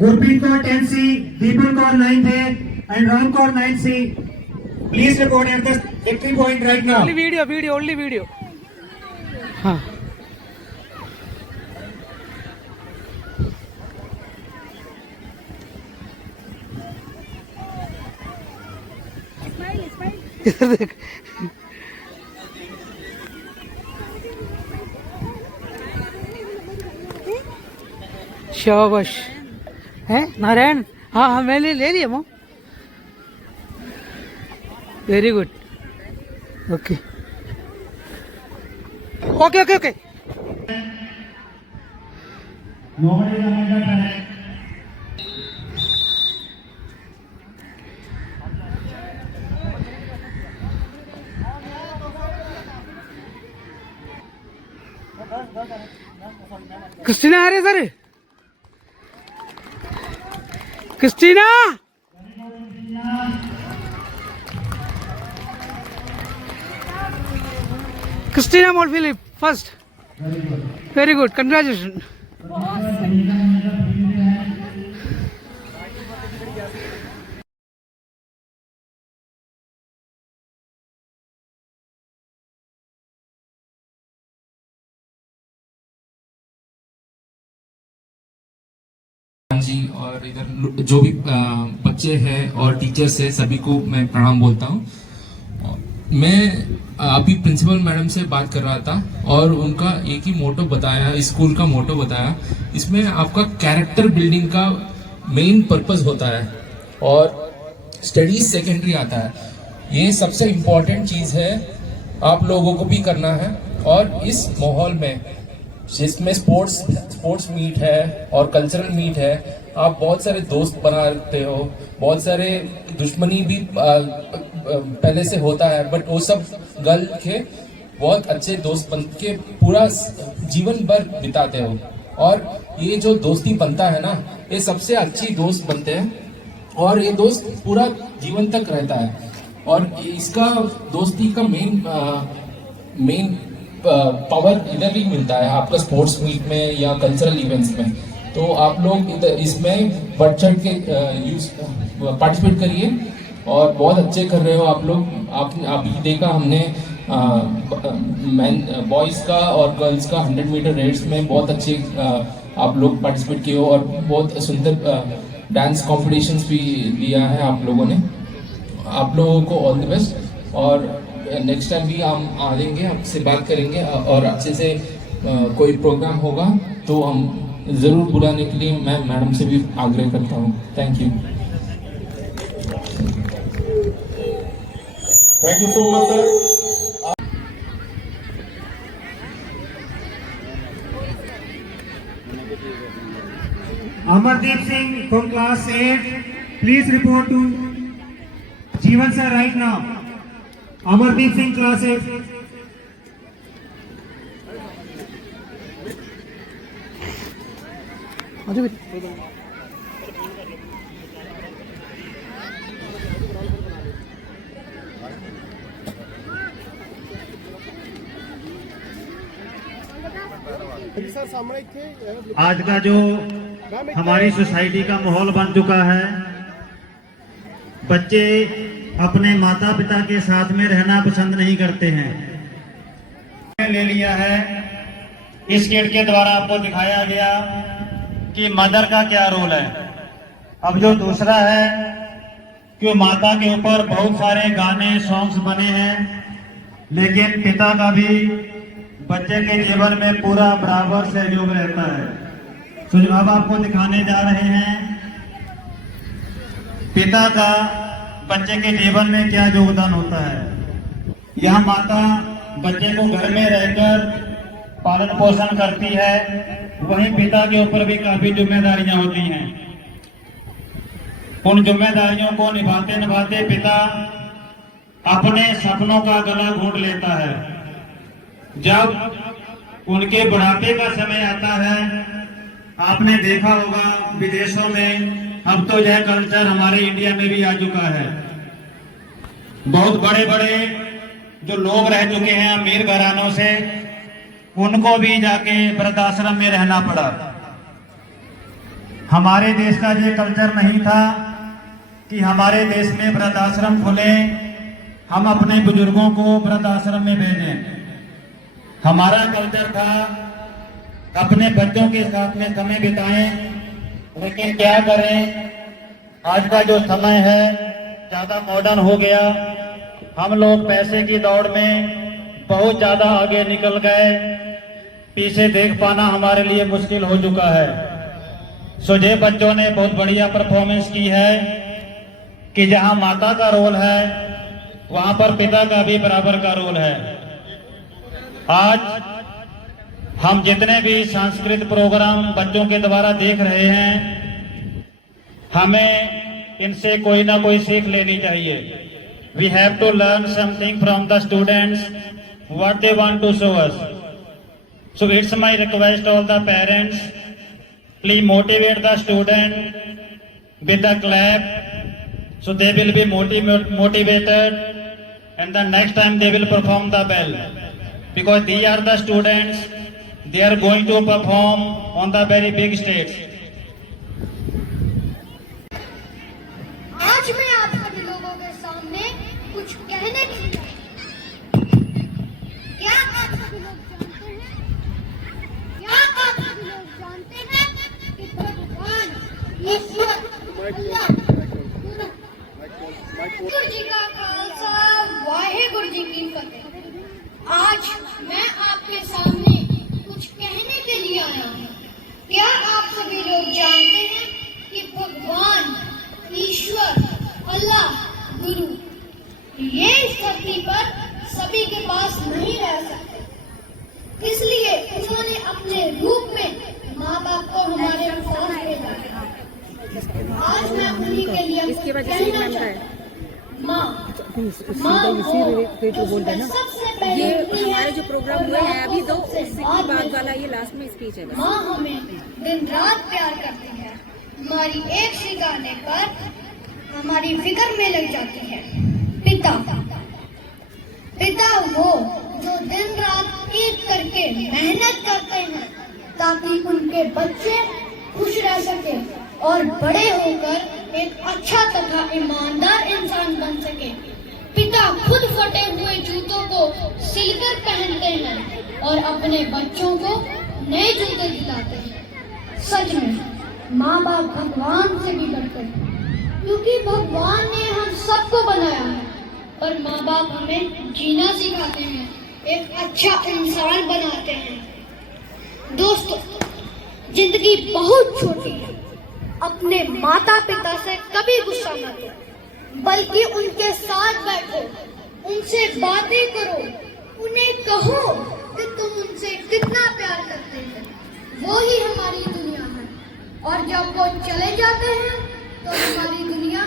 Gurpreet Kaur 10C, Deepan Kaur 9th A, and Ram Kaur 9C. Please report at the victory point right now. Only video हाँ इधर देख शाबाश है नारायण हाँ हाँ मैंने ले लिया मो very good okay okay okay okay Nobody is under attack. Christina आ रही है sir Christina Christina Mol Philip first very good congratulation ji और इधर जो भी बच्चे हैं और टीचर्स हैं सभी को मैं प्रणाम बोलता हूँ। मैं अभी प्रिंसिपल मैडम से बात कर रहा था और उनका एक ही मोटो बताया, स्कूल का मोटो बताया, इसमें आपका कैरेक्टर बिल्डिंग का मेन पर्पस होता है और स्टडीज सेकेंडरी आता है। ये सबसे इम्पोर्टेंट चीज़ है, आप लोगों को भी करना है। और इस माहौल में जिसमें स्पोर्ट्स मीट है और कल्चरल मीट है, आप बहुत सारे दोस्त बना रखते हो, बहुत सारे दुश्मनी भी पहले से होता है, बट वो सब गल के बहुत अच्छे दोस्त बन के पूरा जीवन भर बिताते हो। और ये जो दोस्ती बनता है ना, ये सबसे अच्छी दोस्त बनते हैं और ये दोस्त पूरा जीवन तक रहता है। और इसका दोस्ती का मेन पावर इधर ही मिलता है, आपका स्पोर्ट्स मीट में या कल्चरल इवेंट्स में। तो आप लोग इधर इसमें बढ़ चढ़ के पार्टिसिपेट करिए और बहुत अच्छे कर रहे हो आप लोग। आप देखा हमने बॉयज़ का और गर्ल्स का 100 मीटर रेस में बहुत अच्छे आप लोग पार्टिसिपेट किए हो और बहुत सुंदर डांस कॉम्पिटिशन्स भी लिया है आप लोगों ने। आप लोगों को ऑल द बेस्ट और नेक्स्ट टाइम भी हम आ जाएंगे, आपसे बात करेंगे और अच्छे से कोई प्रोग्राम होगा तो हम ज़रूर बुलाने के लिए मैं मैडम से भी आग्रह करता हूँ। Thank you. Thank you so much sir. Amardeep Singh from class 8, please report to Jeevan sir right now. Amardeep Singh class 8. आज का जो हमारी सोसाइटी का माहौल बन चुका है, बच्चे अपने माता पिता के साथ में रहना पसंद नहीं करते हैं। ले लिया है, इस स्केट के द्वारा आपको दिखाया गया कि मदर का क्या रोल है। अब जो दूसरा है कि माता के ऊपर बहुत सारे गाने सॉन्ग्स बने हैं, लेकिन पिता का भी बच्चे के जीवन में पूरा बराबर सहयोग रहता है। तो अब आपको दिखाने जा रहे हैं पिता का बच्चे के जीवन में क्या योगदान होता है। यह माता बच्चे को घर में रहकर पालन पोषण करती है, वहीं पिता के ऊपर भी काफी जिम्मेदारियां होती हैं। उन जिम्मेदारियों को निभाते निभाते पिता अपने सपनों का गला घोट लेता है। जब उनके बुढ़ापे का समय आता है, आपने देखा होगा विदेशों में अब तो यह कल्चर हमारे इंडिया में भी आ चुका है। बहुत बड़े बड़े जो लोग रह चुके हैं अमीर घरानों से, उनको भी जाके वृद्धाश्रम में रहना पड़ा। हमारे देश का ये कल्चर नहीं था कि हमारे देश में वृद्धाश्रम खुले, हम अपने बुजुर्गों को वृद्धाश्रम में भेजें। हमारा कल्चर था अपने बच्चों के साथ में समय बिताएं, लेकिन क्या करें, आज का जो समय है ज्यादा मॉडर्न हो गया। हम लोग पैसे की दौड़ में बहुत ज्यादा आगे निकल गए, पीछे देख पाना हमारे लिए मुश्किल हो चुका है। सुजय बच्चों ने बहुत बढ़िया परफॉर्मेंस की है कि जहां माता का रोल है वहां पर पिता का भी बराबर का रोल है। आज हम जितने भी सांस्कृतिक प्रोग्राम बच्चों के द्वारा देख रहे हैं, हमें इनसे कोई ना कोई सीख लेनी चाहिए। We have to learn something from the students, what they want to show us. So it's my request all the parents, please motivate the student with the clap, so they will be motivated, and the next time they will perform the bell, because they are the students, they are going to perform on the very big stage. आज मैं आप सभी लोगों के सामने कुछ कहने की, क्या आप सभी लोग जानते हैं कि भगवान ईश्वर गुरु जी का खालसा वाहेगुरु जी की फतेह। आज मैं आपके सामने कुछ कहने के लिए आया हूँ। क्या आप सभी लोग जानते हैं कि भगवान ईश्वर अल्लाह गुरु ये इस धरती पर सभी के पास नहीं रह सकते, इसलिए उन्होंने अपने रूप में माँ बाप को हमारे पास भेजा। आज मैं उन्हीं के लिए कहना चाहती हूँ, माँ सबसे पहले ये हमारे जो प्रोग्राम हुए हैं अभी दो बाद वाला ये लास्ट में स्पीच है। माँ हमें दिन रात प्यार करती है, हमारी एक शिकाने पर हमारी फिक्र में लग जाती है। पिता वो जो दिन रात एक करके मेहनत करते हैं ताकि उनके बच्चे खुश रह सके और बड़े होकर एक अच्छा तथा ईमानदार इंसान बन सके। पिता खुद फटे हुए जूतों को सिलकर पहनते हैं और अपने बच्चों को नए जूते दिलाते हैं। सच में माँ बाप भगवान से भी बढ़ते हैं, क्योंकि भगवान ने हम सबको बनाया है, पर माँ बाप हमें जीना सिखाते हैं, एक अच्छा इंसान बनाते हैं। दोस्तों, जिंदगी बहुत छोटी है, अपने माता पिता से कभी गुस्सा मत करो, बल्कि उनके साथ बैठो, उनसे बातें करो, उन्हें कहो कि तुम उनसे कितना प्यार करते हैं। वो ही हमारी दुनिया है, और जब वो चले जाते हैं तो हमारी दुनिया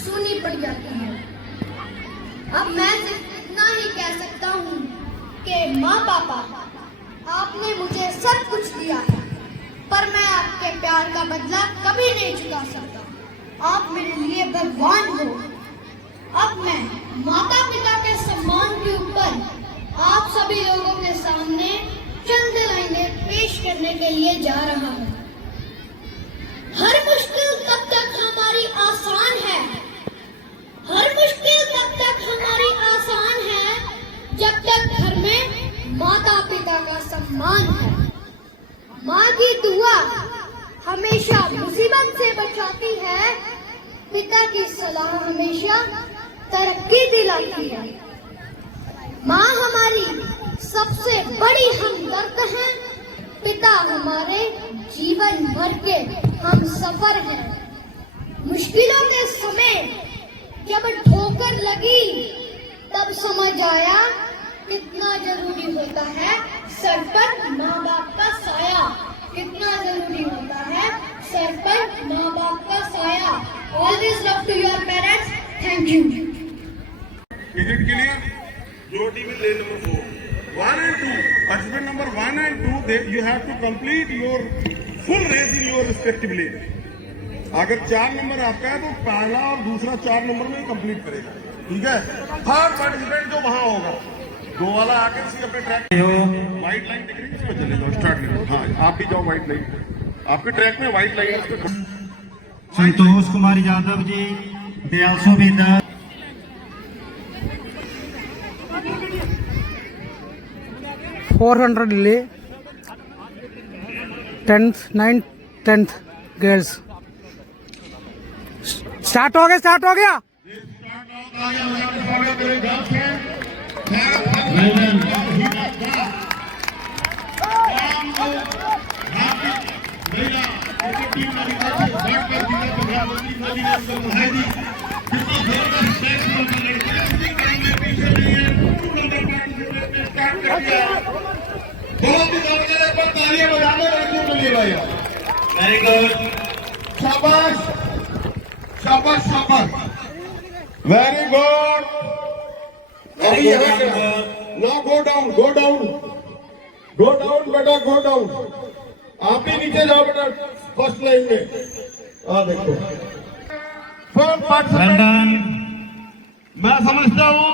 सूनी पड़ जाती है। अब मैं सिर्फ इतना ही कह सकता हूँ कि माँ पापा, आपने मुझे सब कुछ दिया है, पर मैं आपके प्यार का बदला कभी नहीं चुका सकता। आप मेरे लिए भगवान हो। अब मैं माता पिता के सम्मान के ऊपर आप सभी लोगों के सामने चंद लाइनें पेश करने के लिए जा रहा हूँ। हर मुश्किल तब तक हमारी आसान है, हर मुश्किल तब तक हमारी आसान है जब तक घर में माता पिता का सम्मान है। माँ की दुआ हमेशा मुसीबत से बचाती है, पिता की सलाह हमेशा तरक्की दिलाती है। माँ हमारी सबसे बड़ी हमदर्द है, पिता हमारे जीवन भर के हम सफर हैं। मुश्किलों के समय जब ठोकर लगी तब समझ आया कितना जरूरी होता है सर पर माँ बाप का साया, कितना जरूरी होता है सर पर माँ बाप का साया। Always love to your parents. Thank you. Is it clear? Jyoti will lay number 4. 1 and 2. Participant number 1 and 2, you have to complete your full race in your respective lane. अगर 4 नंबर आपका है तो पहला और दूसरा 4 नंबर में complete करेगा, ठीक है। थर्ड पार्टिसिपेंट जो वहां होगा, 2 वाला आके इसी अपने ट्रैक व्हाइट लाइन दिख रही है, इस पे चले जाओ, स्टार्ट करो। हाँ, आप भी जाओ व्हाइट लाइन, आपके ट्रैक में व्हाइट लाइन है, उस पे संतोष कुमार यादव जी, दयाल सुबेदार, 400 ले 10th 9th 10th girls start हो गया वेरी गुड, शाबाश शाबाश शाबाश, very good. Now go down बेटा, गो डाउन। आप भी नीचे जाओ बेटा, फर्स्ट लाइन में। देखो फर्स्ट पार्टिसिपेंट, मैं समझता हूँ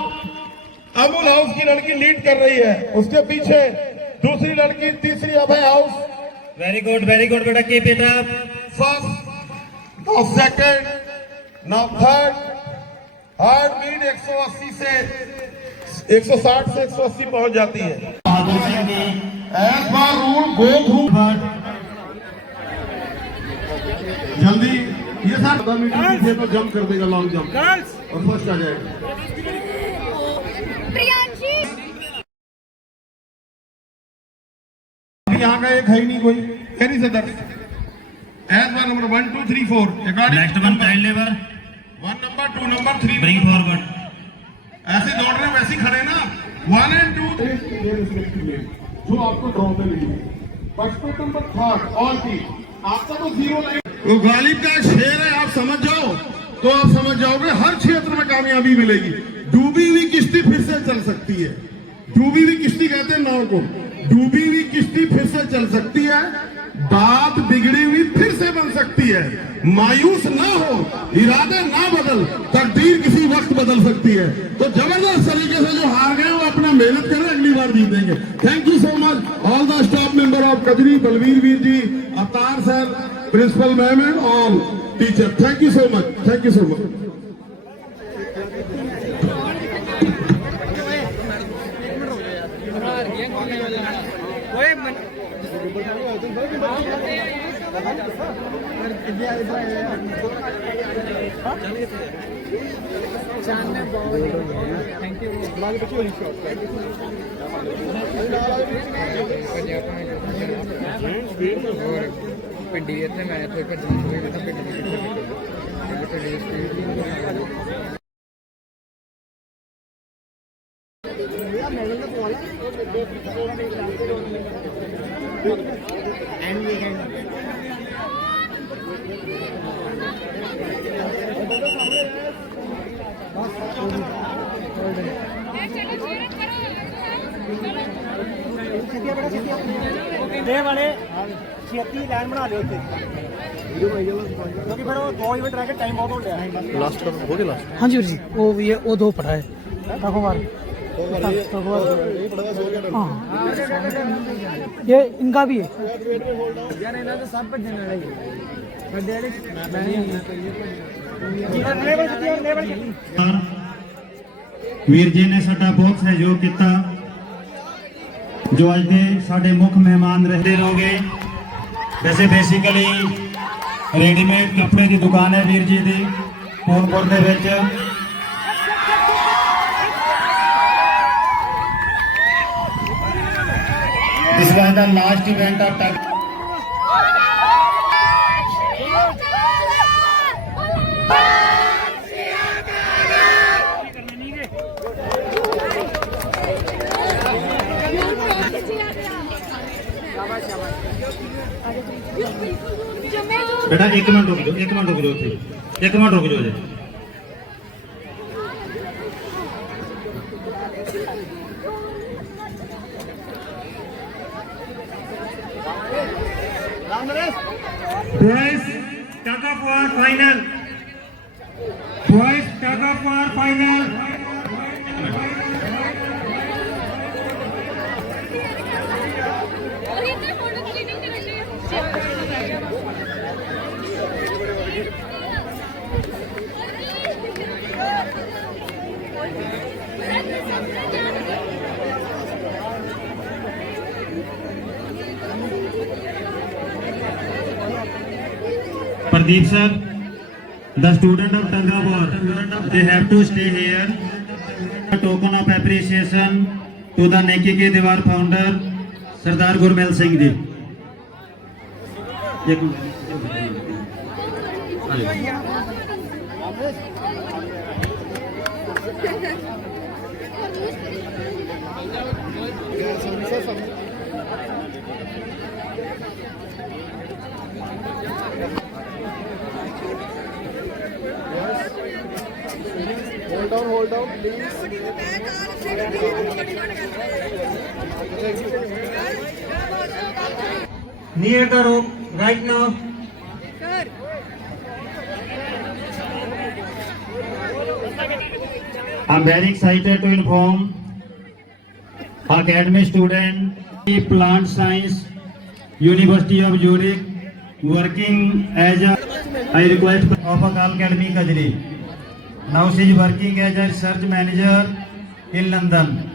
अमूल हाउस की लड़की लीड कर रही है, उसके पीछे दूसरी लड़की, तीसरी अभय हाउस। वेरी गुड बेटा, कीप इट अप। फर्स्ट और second, now third. Heart beat 180 से 160 से 180 पहुंच जाती है। As per rule go through, जल्दी। ये 7 मीटर पीछे तो जंप कर देगा, लॉन्ग जंप, और फर्स्ट आ जाएगा। यहाँ का एक है ही नहीं कोई, कैरी से दर्ज। एज बार number 1 2 3 4 next one child labour, 1 number 2 number 3 bring forward. ऐसे दौड़ रहे वैसे ही खड़े ना, 1 and 2 जो आपको ड्रॉ में मिली। फर्स्ट नंबर थर्ड और की आपका तो 0 लाइन। तो गालिब का शेर है, आप समझ जाओ तो आप समझ जाओगे हर क्षेत्र में कामयाबी मिलेगी। डूबी हुई किश्ती फिर से चल सकती है, डूबी हुई किश्ती कहते हैं नाव को, डूबी हुई किश्ती फिर से चल सकती है, बात बिगड़ी हुई फिर से बन सकती है। मायूस ना हो, इरादे ना बदल, तकदीर किसी वक्त बदल सकती है। तो जबरदस्त तरीके से जो हार गए वो अपना मेहनत करें, अगली बार जीत देंगे। Thank you so much all the staff member of Kajri, Balveer Veer ji, Avtar sir, principal ma'am and all teacher. Thank you so much, thank you so much. पिंडी इतने मैं तो वाले छेती लाइन बना लियो, क्योंकि फिर 2 इवेंट रह के टाइम बहुत हो गया। लास्ट हो गया लास्ट। हाँ जी वीर जी, वो 2 पड़ा है। हाँ, ये इनका भी है। वीर जी ने साडा बहुत सहयोग किया, जो अज के साडे मुख मेहमान रहते रहोगे। वैसे बेसिकली रेडीमेड कपड़े की दुकान है वीर जी की पूनपुर दे विच। This was the last event of time. बेटा एक मिनट रुक जाओ, एक मिनट रुक जाओ, एक मिनट रुक जाओ जी। Boys, tug of war final. Boys tug of war final. Pradeep sir, the student of Tangabor, they have to stay here. A token of appreciation to the Neki Ke Diwar founder, Sardar Gurmel Singh ji. hold down, please. Near the rope, right now. I'm very excited to inform academy student, plant science, University of Zurich, working as a, I request of Akal Academy Kajri. Now she is working as a research manager in London.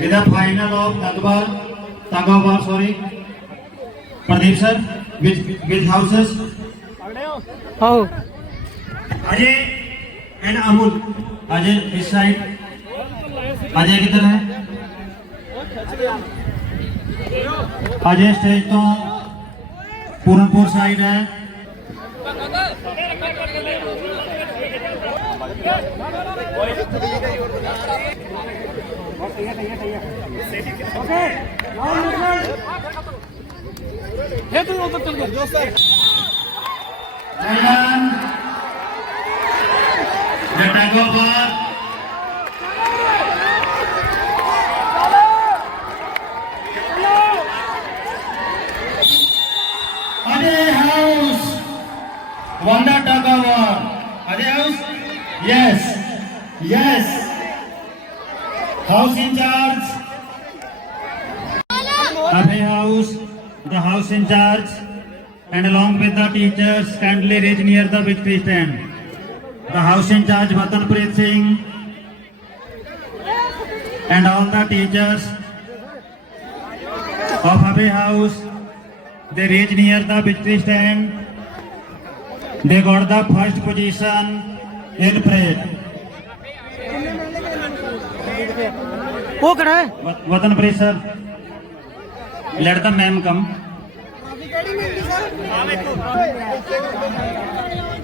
With the final of Tagwa, sorry, Pradeep sir, with houses. Oh. Ajay and Amul. Ajay इस side. Ajay किधर है? Ajay stage तो Puranpur side है. Ajay House won the tug of war. Ajay House? Yes. Yes. House in charge. Ajay House, the house in charge, and along with the teachers, kindly reach near the victory stand. The house in charge, Vatanpreet Singh, and all the teachers of Abbey House, they reach near the victory stand. They got the first position in parade. वो खड़ा है. Vatanpreet sir, let the ma'am come.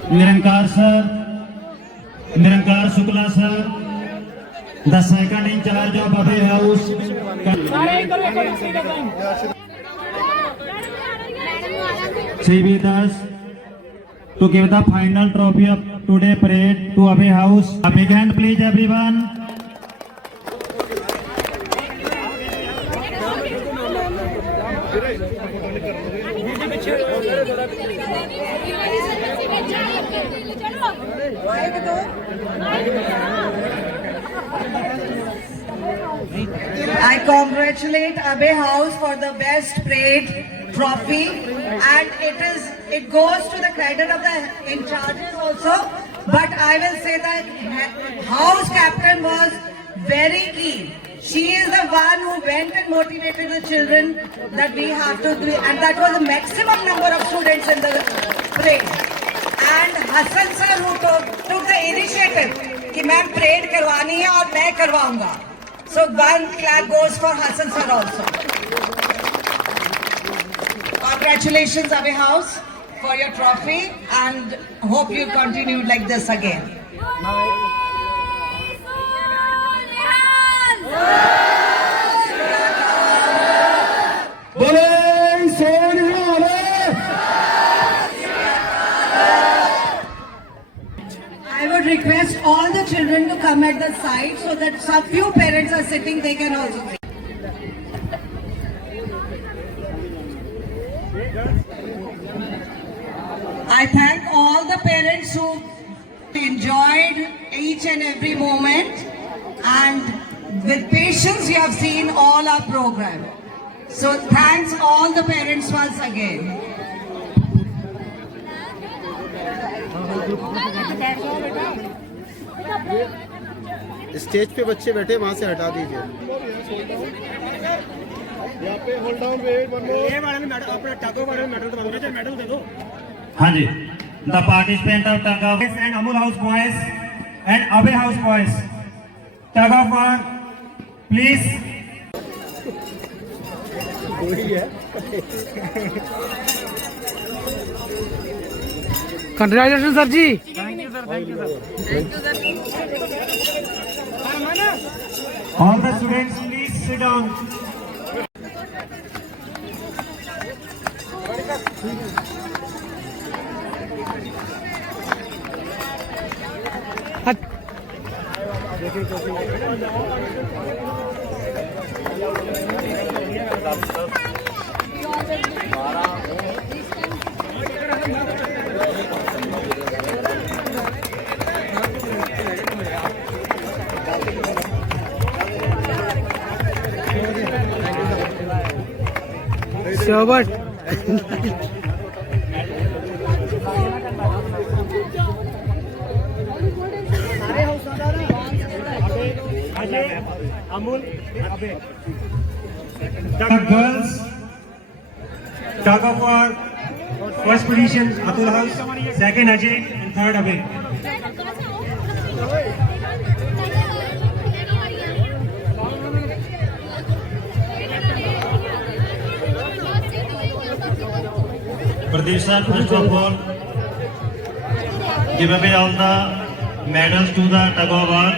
Nirankar sir, Nirankar Shukla sir, the second in charge of Abbey House. She with us to give the final trophy of today parade to Abbey House. A big hand please everyone. I congratulate Abbey House for the best parade trophy, and it goes to the credit of the in charges also. But I will say that house captain was very keen. She is the one who went and motivated the children that we have to do, and that was the maximum number of students in the parade. And Hassan sir who took the initiative कि मैं parade करवानी है और मैं करवाऊंगा. So one clap goes for Hassan sir also. Congratulations Abbey House for your trophy, and hope you continue like this again. at the side so that some few parents are sitting, they can also see. I thank all the parents who enjoyed each and every moment, and with patience you have seen all our program. So thanks all the parents once again. Stage पे बच्चे बैठे वहां से हटा दीजिए हाँ जी, the participant of tug of war and Amul House boys and Abe House boys, tug of war, please. Congratulation sir ji. All the students, please sit down. शोबट. The girls, tug of war, first position Atul House, second Ajay, and third Abe. Pradeep sir, first of all, give away all the medals to the tug of war.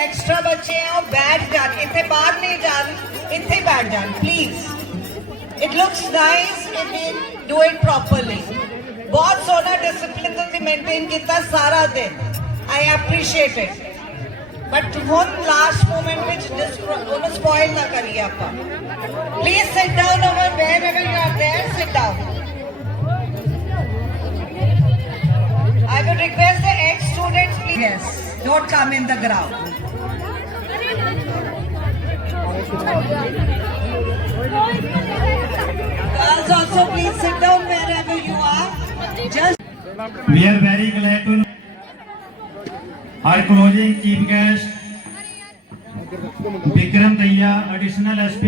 Extra बच्चे हैं और बैठ जान, इतने बाहर नहीं जान, इतने बैठ जान, please. It looks nice if we do it properly. बहुत सोना डिसिप्लिन तुमने मेंटेन किया सारा दिन. I appreciate it. But one last moment which उन्हें spoil ना करिए आपा. Please sit down over wherever you are there. Sit down. I would request the ex-students, please. Yes, don't come in the ground. Girls also, please sit down wherever you are. Just. We are very glad to our closing chief guest, Vikram Daya, additional SP.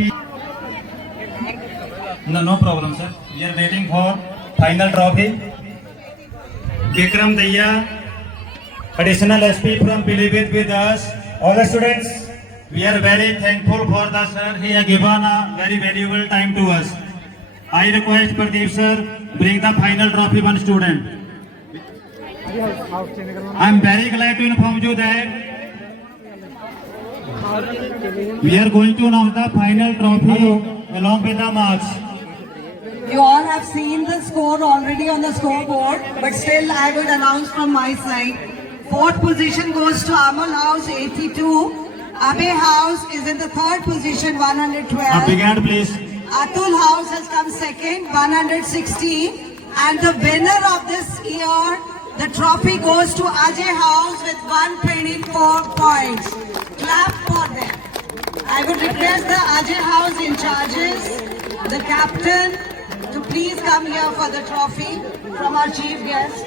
No problem, sir. We are waiting for final trophy. Vikram Daya, additional SP from Pilibhit with us. All the students, we are very thankful for the sir. He has given a very valuable time to us. I request Pradeep sir, bring the final trophy one student. I am very glad to inform you that we are going to announce the final trophy along with the marks. You all have seen the score already on the scoreboard, but still I would announce from my side. Fourth position goes to Amul House 82. Abe House is in the third position 112. A big hand please. Atul House has come second 116. And the winner of this year, the trophy goes to Ajay House with 124 points. Clap for them. I would request the Ajay House in charges, the captain, to please come here for the trophy from our chief guest.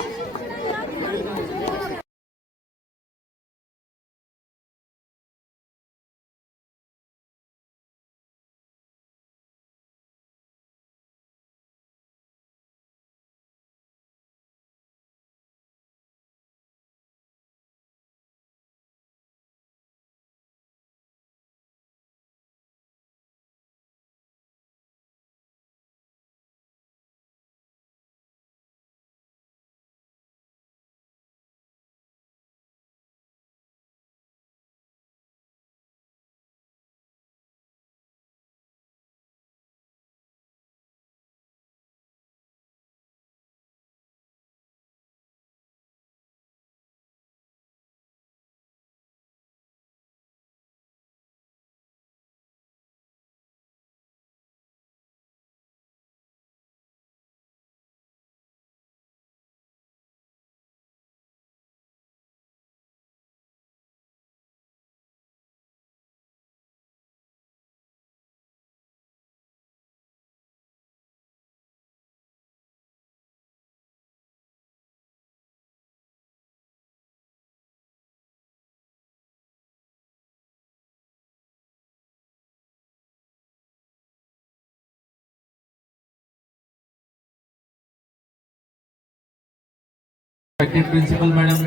Respected principal madam,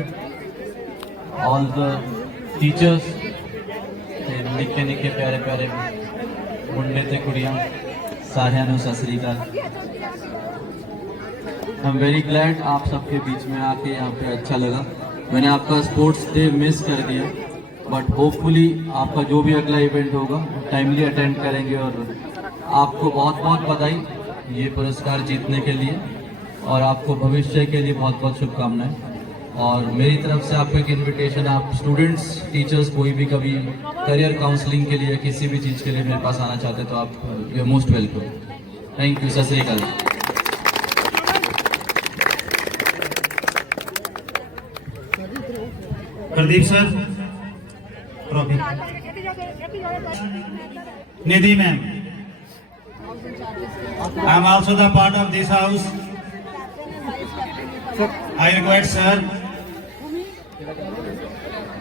all the teachers, निक्के निक्के प्यारे प्यारे मुंडे ते कुड़ियां, सारियां नूं सत श्री अकाल। आई एम वेरी ग्लैड आप सबके बीच में आके यहाँ पे अच्छा लगा। मैंने आपका स्पोर्ट्स डे मिस कर दिया, बट होपफुली आपका जो भी अगला इवेंट होगा टाइमली अटेंड करेंगे। और आपको बहुत बहुत बधाई ये पुरस्कार जीतने के लिए, और आपको भविष्य के लिए बहुत बहुत शुभकामनाएं। और मेरी तरफ से आपको एक इनविटेशन, आप स्टूडेंट्स, टीचर्स, कोई भी कभी करियर काउंसलिंग के लिए, किसी भी चीज़ के लिए मेरे पास आना चाहते तो आप you are most welcome. Thank you, Sat Sri Akal. Pradeep sir, trophy. Nidhi ma'am, I am also the part of this house. I request sir.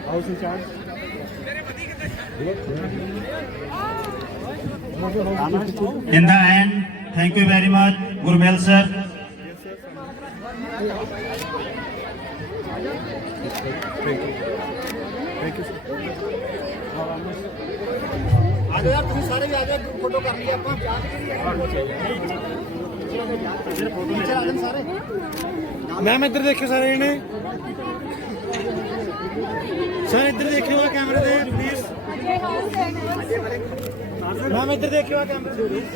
House in charge. In the end, thank you very much, Gurmel sir. Thank you sir. आ जाओ यार, तुम सारे भी आ जाओ, photo कर लिया अपन। Ma'am इधर देखियो सारे ने, सर इधर देखियो कैमरे दे प्लीज। मैम इधर देखियो कैमरे दे।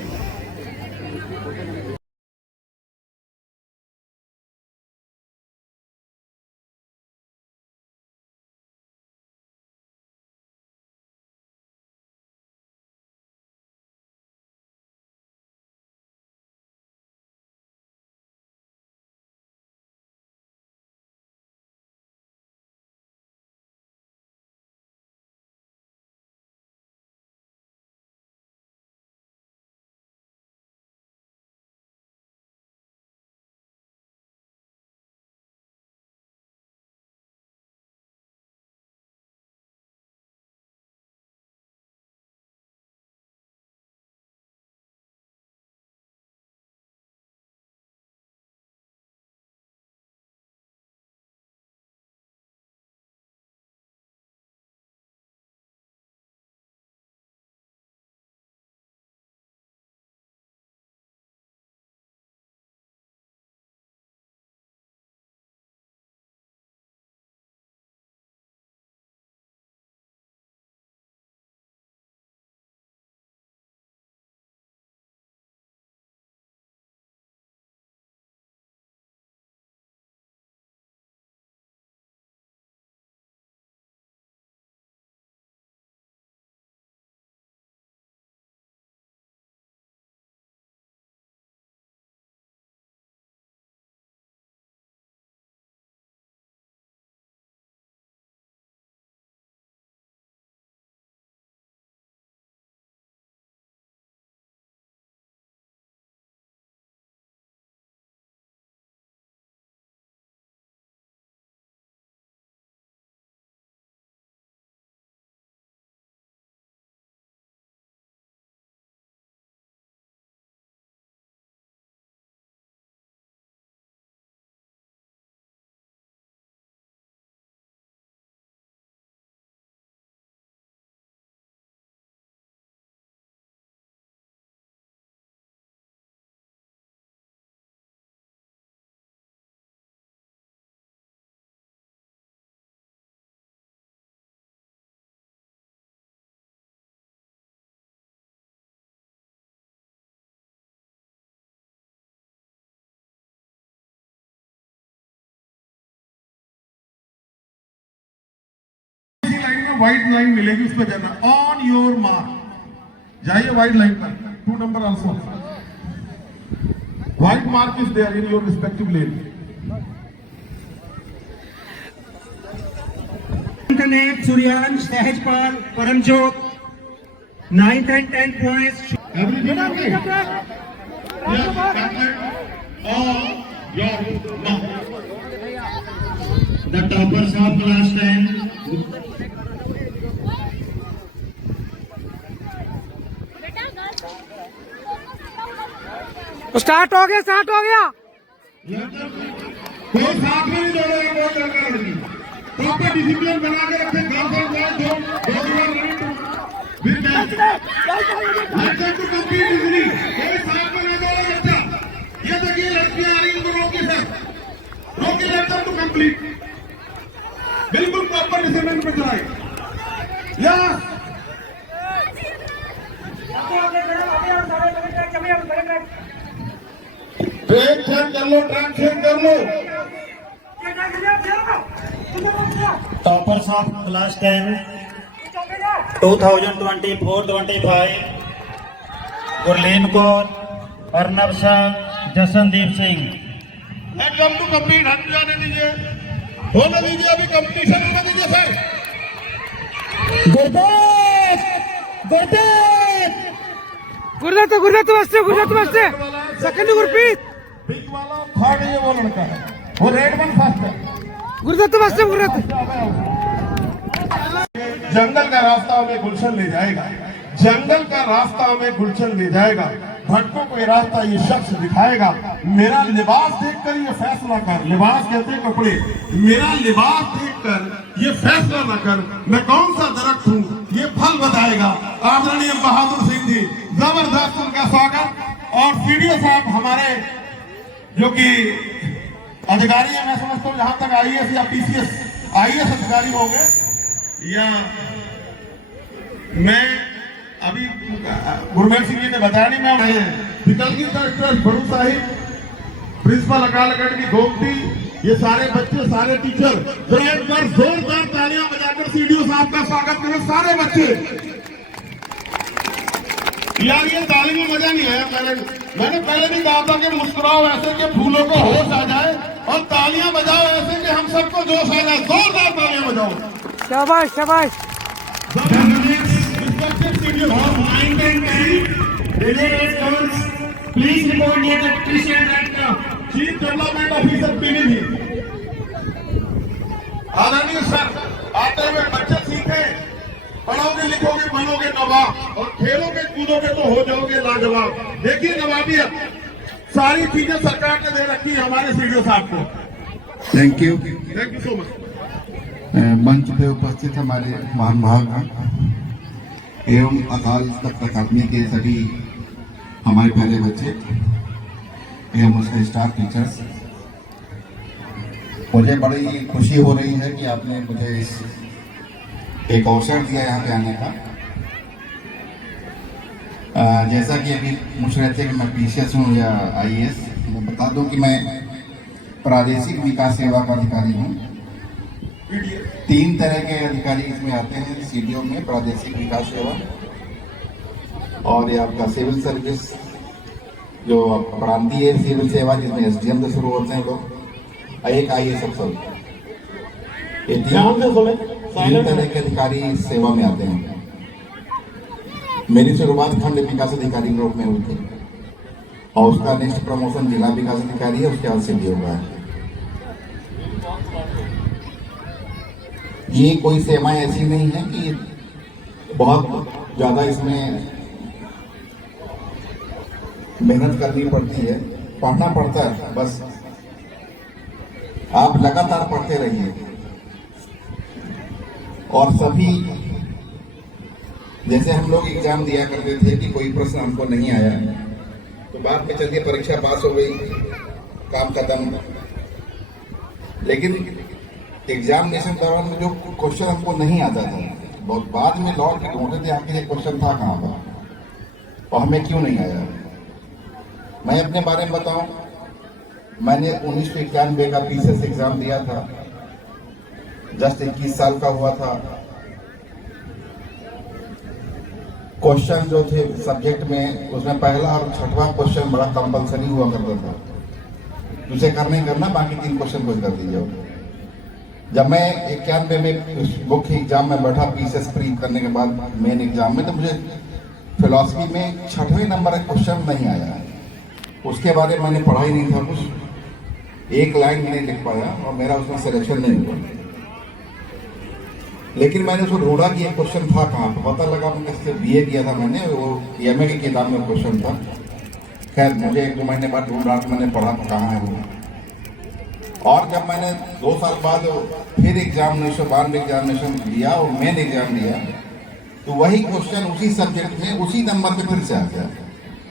व्हाइट लाइन मिलेगी, उस पर जाना। ऑन योर मार्क, जाइए व्हाइट लाइन पर। 2 number also white mark is there in your respective lane. Suryansh, Sahajpal, Paramjot, 9th and 10th points. Everything okay? Yes, captain. On your mark. The toppers of class 10. Start हो गया, start हो गया। कोई साथ में नहीं दौड़ेगा, कोई लड़का लड़की प्रॉपर डिसिप्लिन बना के रखे। Girls and boys to complete easily, कोई साथ में नहीं दौड़े बच्चा। ये देखिए लड़कियां आ रही, इनको रोके सर, रोके लेट टू कंप्लीट, बिल्कुल प्रॉपर डिसिप्लिन पे चलाए। यस ट्रैक चेक कर लो, ट्रैक चेक कर लो। Toppers of class 10 2024-25 Gurleen Kaur, Arnab Shah, Jasandeep Singh. Come to complete, हट जाने दीजिए, होने दीजिए, अभी कंपटीशन होने दीजिए सर। गुरदात वास्ते सेकंड गुरप्रीत पिंक वाला थर्ड, ये वो लड़का है, वो रेड वन फर्स्ट है। गुरदात वास्ते जंगल का रास्ता हमें गुलशन ले जाएगा, जंगल का रास्ता हमें गुलशन ले जाएगा, भटकों को ये रास्ता ये शख्स दिखाएगा। मेरा लिबास देखकर ये फैसला कर, लिबास कहते हैं कपड़े, मेरा लिबास देखकर ये फैसला न कर मैं कौन सा दरख्त हूँ, ये फल बताएगा। आदरणीय बहादुर सिंह जी, जबरदस्त उनका स्वागत। और सीडीओ साहब हमारे जो कि अधिकारी है, मैं समझता हूँ जहां तक आईएएस या पीसीएस आईएएस अधिकारी होंगे, या मैं अभी गुरमेल सिंह जी ने बताया नहीं, मैं विकल्प कलेक्टर बड़ू साहिब, प्रिंसिपल अकाल अकेडमी गोमती, ये सारे बच्चे, सारे टीचर, जरा एक बार जोरदार तालियां बजाकर सीडीओ साहब का स्वागत करें सारे बच्चे। यार ये ताली में मजा नहीं आया, मैंने पहले भी कहा था कि मुस्कुराओ ऐसे कि फूलों को होश आ जाए, और तालियां बजाओ ऐसे कि हम सबको जोश आ जाए। जोरदार तालियां बजाओ। शाबाश शाबाश। Please report near the teacher and chief development officer PDP. आदरणीय सर, आते हुए बच्चे सीखे, पढ़ोगे लिखोगे बनोगे नवाब, और खेलोगे कूदोगे तो हो जाओगे लाजवाब। देखिए नवाबियत, सारी चीजें सरकार ने दे रखी है हमारे सीडीओ साहब को। Thank you so much. मंच पे उपस्थित हमारे महानुभाव एवं अकाल तख्त अकादमी के सभी हमारे पहले बच्चे एवं उसके स्टाफ टीचर्स, मुझे बड़ी खुशी हो रही है कि आपने मुझे एक अवसर दिया यहाँ पे आने का। जैसा कि अभी पूछ रहे थे कि मैं पीसीएस हूँ या आईएएस, मैं बता दूं कि मैं प्रादेशिक विकास सेवा का अधिकारी हूँ। 3 तरह के अधिकारी इसमें आते हैं सीडीओ में, प्रादेशिक विकास सेवा, और ये आपका सिविल सर्विस जो प्रांतीय सिविल सेवा जिसमें एसडीएम से शुरू होते हैं लोग, एक आईएएस अफसर। ये 3 तरह के अधिकारी सेवा में आते हैं। मेरी शुरुआत खंड विकास अधिकारी के रूप में हुई थी, और उसका नेक्स्ट प्रमोशन जिला विकास अधिकारी है, उसके बाद सीडीओ का है। ये कोई सेवाएं ऐसी नहीं है कि बहुत ज्यादा इसमें मेहनत करनी पड़ती है, पढ़ना पड़ता है, बस आप लगातार पढ़ते रहिए। और सभी, जैसे हम लोग एग्जाम दिया करते थे कि कोई प्रश्न हमको नहीं आया तो बाद में चलिए परीक्षा पास हो गई, काम खत्म, लेकिन एग्जामिनेशन दौरान में जो क्वेश्चन हमको नहीं आता था, बहुत बाद में लौट के ढूंढते थे आखिर ये क्वेश्चन था कहाँ पर और हमें क्यों नहीं आया। मैं अपने बारे में बताऊं, मैंने 1991 का पीसीएस एग्जाम दिया था, जस्ट 21 साल का हुआ था। क्वेश्चन जो थे सब्जेक्ट में, उसमें पहला और 6वां क्वेश्चन बड़ा कंपलसरी हुआ करता था, उसे करना ही करना, बाकी 3 क्वेश्चन कुछ कर दीजिए। जब मैं 91 में मुख्य एग्जाम में बैठा पीसीएस प्री करने के बाद मेन एग्जाम में, तो मुझे फिलॉसफी में 6वें नंबर का क्वेश्चन नहीं आया। उसके बारे में मैंने पढ़ा ही नहीं था, कुछ एक लाइन नहीं लिख पाया और मेरा उसमें सिलेक्शन नहीं हुआ। लेकिन मैंने उसको ढूंढा कि एक क्वेश्चन था कहाँ पर, पता लगा मैंने बीए किया था मैंने, वो एमए की किताब में क्वेश्चन था। खैर मुझे 1-2 महीने बाद ढूंढ रहा, मैंने पढ़ा कहाँ है वो, और जब मैंने 2 साल बाद फिर एग्जामिनेशन 12 एग्जामिनेशन दिया और मेन एग्जाम दिया, तो वही क्वेश्चन उसी सब्जेक्ट में उसी नंबर पे फिर से आ गया,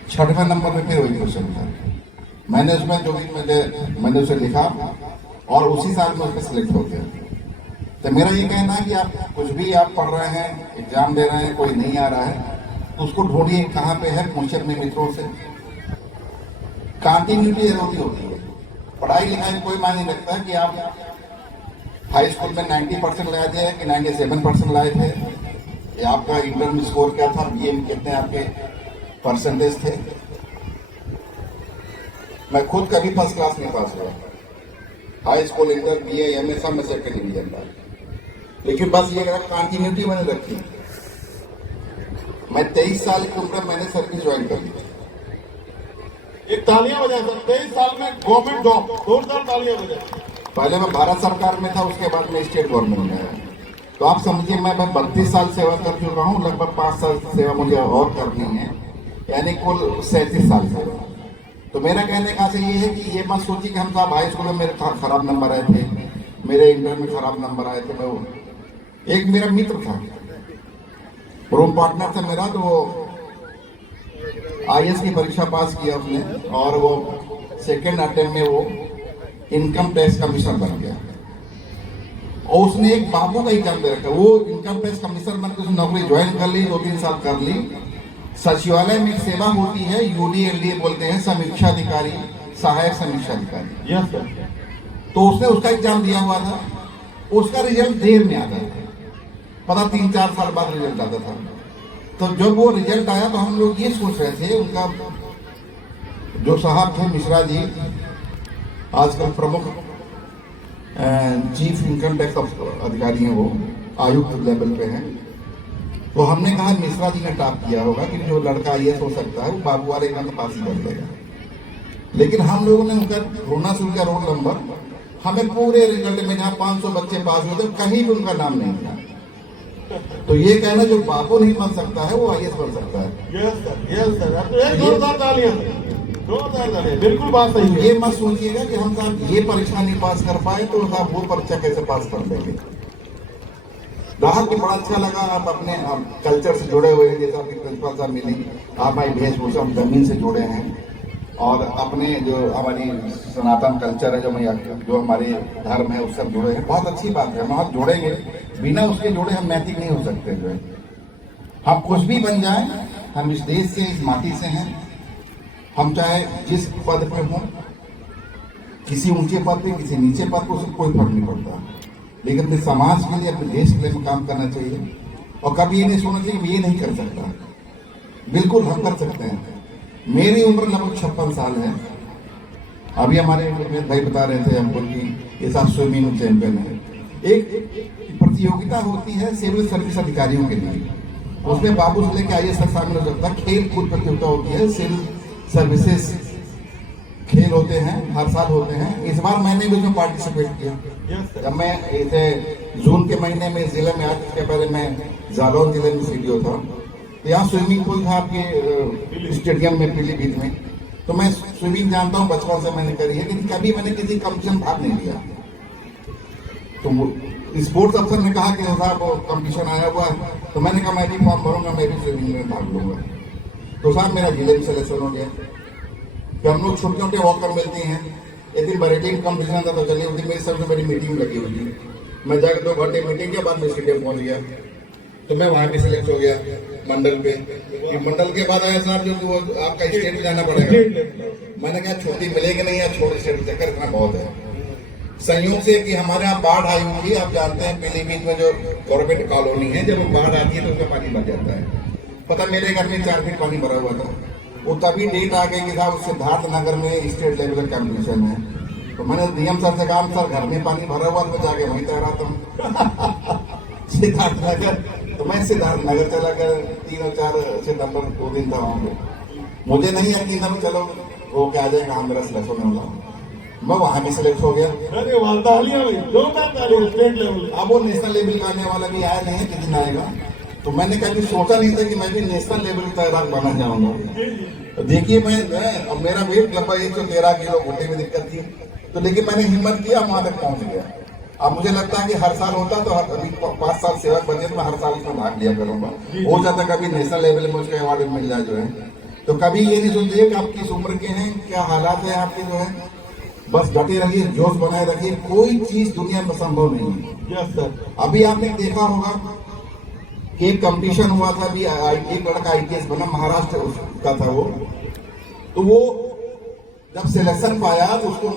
6वें नंबर पे फिर वही क्वेश्चन था। मैंने उसमें जो भी मैंने उसे लिखा और उसी साल में उसमें सिलेक्ट हो गया। तो मेरा ये कहना है कि आप कुछ भी आप पढ़ रहे हैं, एग्जाम दे रहे हैं, कोई नहीं आ रहा है तो उसको ढूंढिए कहाँ पे है, पूछिए अपने मित्रों से। कंटिन्यूटी जरूरी होती है, पढ़ाई लिखाई में कोई मायने नहीं रखता कि आप हाई स्कूल में 90% लाए थे कि 97% लाए थे, या आपका इंटर में स्कोर क्या था, बीए में कितने आपके परसेंटेज थे। मैं खुद कभी फर्स्ट क्लास नहीं पास हुआ, high school, inter, BA, MA सब में सेकंड डिवीजन था, लेकिन बस ये कंटिन्यूटी मैंने रखी। मैं 23 साल की उम्र में मैंने सर्विस ज्वाइन कर ली। एक तालियां बजाए सर, 23 साल में गवर्नमेंट जॉब, जोरदार तालियां बजाए। पहले मैं भारत सरकार में था, उसके बाद मैं स्टेट गवर्नमेंट में आया। तो आप समझिए मैं 32 साल सेवा कर चुका हूँ, लगभग 5 साल सेवा मुझे और करनी है, यानी कुल 37 साल सेवा। तो मेरा कहने का ये है कि ये मत सोचिए कि हम साहब हाई स्कूल में मेरे खराब नंबर आए थे, मेरे इंटर में खराब नंबर आए थे। मैं एक मेरा मित्र था, रूम पार्टनर था मेरा, तो वो IAS की परीक्षा पास किया उसने और वो सेकेंड अटेम्प्ट में वो इनकम टैक्स कमिश्नर बन गया। और उसने एक बाबू का एग्जाम दे रखा, वो इनकम टैक्स कमिश्नर बनकर उसने नौकरी ज्वाइन कर ली, 2-3 साल कर ली। सचिवालय में एक सेवा होती है, UDLDA बोलते हैं, समीक्षा अधिकारी, सहायक समीक्षा अधिकारी। Yes sir. तो उसने उसका एग्जाम दिया हुआ था, उसका रिजल्ट देर में आता था, पता 3-4 साल बाद रिजल्ट आता था। तो जब वो रिजल्ट आया तो हम लोग ये सोच रहे थे, उनका जो साहब थे मिश्रा जी, आजकल प्रमुख चीफ इनकम टैक्स अधिकारी हैं, वो आयुक्त लेवल पे हैं। तो हमने कहा मिश्रा जी ने टॉप किया होगा कि जो लड़का IAS हो सकता है वो बाबू वाले का तो पास ही कर लेगा। लेकिन हम लोगों ने उनका ढूंढना शुरू किया रोल नंबर, हमें पूरे रिजल्ट में जहाँ 500 बच्चे पास हुए थे कहीं भी उनका नाम नहीं था। तो ये कहना जो बाबू नहीं बन सकता है वो IAS बन सकता है। Yes sir, yes sir. जोरदार तालियां, जोरदार तालियां, बिल्कुल बात सही है। ये मत सोचिएगा कि हम साहब ये परीक्षा नहीं पास कर पाए तो साहब वो परीक्षा कैसे पास कर लेंगे। राहत भी बड़ा अच्छा लगा, आप अपने कल्चर से जुड़े हुए हैं, जैसे आपकी प्रिंसिपल साहब मिली, आप हमारी वेशभूषा जमीन से जुड़े हैं और अपने जो हमारी सनातन कल्चर है, जो हमारे धर्म है उससे जुड़े हैं। बहुत अच्छी बात है, हम जुड़ेंगे, बिना उसके जुड़े हम नैतिक नहीं हो सकते। जो है हम कुछ भी बन जाएं, हम इस देश से, इस माटी से हैं, हम चाहे जिस पद पे हों, किसी ऊंचे पद पे, किसी नीचे पद पे, उससे कोई फर्क नहीं पड़ता, लेकिन अपने समाज के लिए, अपने देश के लिए काम करना चाहिए। और कभी ये नहीं सोचना चाहिए कि ये नहीं कर सकता, बिल्कुल हम कर सकते हैं। मेरी उम्र लगभग 56 साल है। अभी हमारे भाई बता रहे थे हमको कि ये साथ स्विमिंग चैंपियन है। एक प्रतियोगिता होती है सिविल सर्विस अधिकारियों के लिए, उसमें बाबू से लेकर IAS तक शामिल हो सकता है। खेल कूद प्रतियोगिता होती है, सिविल सर्विसेज खेल होते हैं, हर साल होते हैं। इस बार मैंने भी उसमें पार्टिसिपेट किया। जब मैं इसे जून के महीने में जिले में, आज इसके पहले मैं जालौन जिले में CDO था, तो यहाँ स्विमिंग पूल था आपके स्टेडियम में पीलीभीत में। तो मैं स्विमिंग जानता हूँ, बचपन से मैंने करी है, लेकिन कभी मैंने किसी कंपटीशन भाग नहीं लिया। तो स्पोर्ट्स अफसर ने कहा कि साहब कंपटीशन आया हुआ है, तो मैंने कहा मैं भी फॉर्म भरूंगा, मैं भी स्विमिंग में भाग लूंगा। तो साहब मेरा जिले में सिलेक्शन हो गया। कि हम लोग छोटे छोटे वॉकर मिलती हैं। एक दिन बरेटिंग कंपटीशन था, तो चलिए उस दिन मेरी सबसे बड़ी मीटिंग लगी हुई थी। मैं जाकर 2 घंटे मीटिंग के बाद मैं स्टेडियम पहुंच गया, तो मैं वहां भी सिलेक्ट हो गया मंडल पे। मंडल के बाद आया साहब जो वो आपका स्टेट में जाना पड़ेगा। मैंने कहा छुट्टी मिलेगी नहीं, या छोटे स्टेट चक्कर इतना बहुत है। संयोग से कि हमारे यहाँ बाढ़ आई हुई थी, आप जानते हैं पीलीभीत में जो गवर्नमेंट कॉलोनी है, जब बाढ़ आती है तो उसका पानी भर जाता है। पता मेरे घर में 4 फीट पानी भरा हुआ था। वो तभी डेट आ गई कि साहब सिद्धार्थ नगर में स्टेट लेवल का कंपटीशन है। तो मैंने DM सर से कहा सर घर में पानी भरा हुआ, तो मैं जाके वहीं तैराता हूँ सिद्धार्थ नगर। तो मैं सिद्धार्थ नगर चला गया, 3 और 4 सितंबर 2 दिन था वहाँ पे। मुझे नहीं यकीन था चलो वो क्या आ जाएगा, हाँ मेरा सिलेक्शन होगा। मैं वहाँ भी सिलेक्ट हो गया। अरे अब वो नेशनल लेवल का आने वाला भी आया नहीं है, कितना आएगा। तो मैंने कभी सोचा नहीं था कि मैं भी नेशनल लेवल का तैराक बना जाऊंगा। तो देखिए मैं अब मेरा वेट लगभग 113 किलो, घुटने में दिक्कत थी, तो लेकिन मैंने हिम्मत किया, वहां तक पहुंच गया। अब मुझे लगता है कि हर साल होता तो अभी 5 साल सेवक बने तो मैं हर साल इसमें भाग लिया करूंगा। हो जाता कभी नेशनल लेवल में मुझे अवार्ड मिल जाए जो है। तो कभी ये नहीं सोचिए कि आप किस उम्र के हैं, क्या हालात है आपके जो है, बस डटे रहिए, जोश बनाए रखिए, कोई चीज दुनिया में संभव नहीं है। Yes sir. अभी आपने देखा होगा कि एक कंपटीशन हुआ था, अभी एक लड़का IPS बना, महाराष्ट्र का था वो, तो वो जब सिलेक्शन पाया तो उसको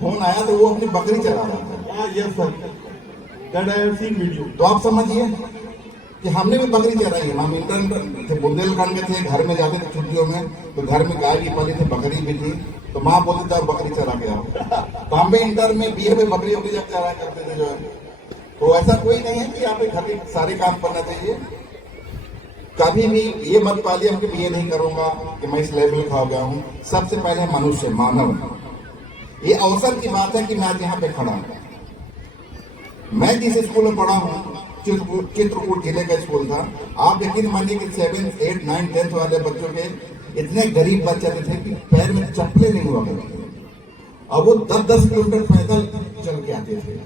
फोन आया तो वो अपनी बकरी चला रहा था। Yes sir, that I have seen video. तो आप समझिए कि हमने भी बकरी चराई है। हम इंटर्न थे, बुंदेलखंड में थे, घर में जाते थे छुट्टियों में, तो घर में गाय भी पाली थी, बकरी भी थी, तो माँ बोलती था बकरी चरा के आओ। तो हम भी इंटर में BA में बकरी होकर जब चराया करते थे जो है। तो ऐसा कोई नहीं है कि आप घर के सारे काम करना चाहिए। कभी भी ये मत पालिए कि मैं ये नहीं करूंगा कि मैं इस लेवल का हो गया हूँ। सबसे पहले मनुष्य, मानव। ये अवसर की बात है कि मैं आज यहाँ पे खड़ा हूँ। मैं जिस स्कूल में पढ़ा हूँ, चित्रकूट जिले का स्कूल था। आप यकीन मानिए कि 7, 8, 9, 10 वाले बच्चों के इतने गरीब बच्चे थे कि पैर में चप्पलें नहीं हुआ करते थे। अब वो 10-10 किलोमीटर पैदल चल के आते थे।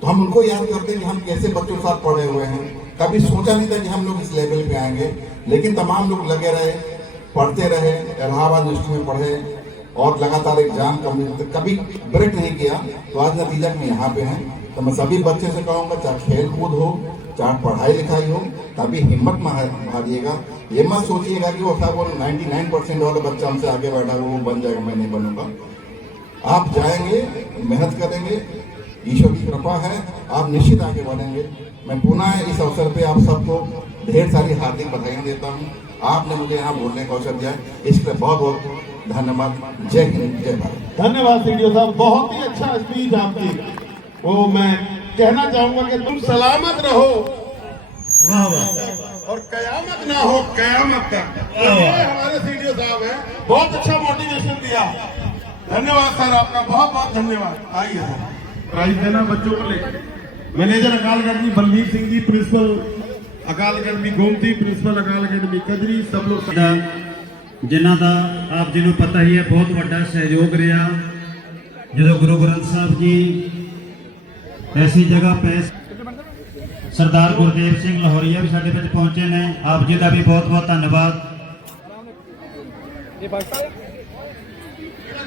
तो हम उनको याद करते हैं कि हम कैसे बच्चों के साथ पढ़े हुए हैं। कभी सोचा नहीं था कि हम लोग इस लेवल पे आएंगे, लेकिन तमाम लोग लगे रहे, पढ़ते रहे, इलाहाबाद यूनिवर्सिटी में पढ़े और लगातार एग्जाम कभी ब्रेक नहीं किया। तो आज नतीजा में यहाँ पे हैं। तो मैं सभी बच्चे से कहूँगा, चाहे खेल कूद हो, चाहे पढ़ाई लिखाई हो, कभी हिम्मत मत हारिएगा। ये मत सोचिएगा कि वो था वो 99% वाला बच्चा हमसे आगे बैठा वो बन जाएगा, मैं नहीं बनूंगा। आप जाएंगे, मेहनत करेंगे, ईश्वर की कृपा है, आप निश्चित आगे बढ़ेंगे। मैं पुनः इस अवसर पे आप सबको ढेर सारी हार्दिक बधाई देता हूँ। आपने मुझे यहाँ बोलने का अवसर दिया, इसके लिए बहुत बहुत धन्यवाद। जय हिंद, जय भारत। धन्यवाद सीडीओ साहब, बहुत ही अच्छा स्पीच आपकी। वो मैं कहना चाहूंगा कि तुम सलामत रहो, वाह वाह, और कयामत ना हो कयामत तक। ये हमारे सीडीओ साहब हैं, बहुत अच्छा मोटिवेशन दिया। धन्यवाद सर, आपका बहुत बहुत धन्यवाद। आइए सर, प्राइज देना बच्चों को लेकर। मैनेजर अकाल अकेडमी बलवीर सिंह जी, प्रिंसिपल अकाल अकेडमी गोमती, प्रिंसिपल अकाल अकेडमी कदरी, सब लोग जिन्हों का आप जी पता ही है बहुत बड़ा सहयोग रहा। जो गुरु ग्रंथ साहब जी ऐसी जगह पे सरदार गुरदेव सिंह लाहौरिया भी साडे विच पहुंचे ने, आप जी का भी बहुत बहुत धन्यवाद।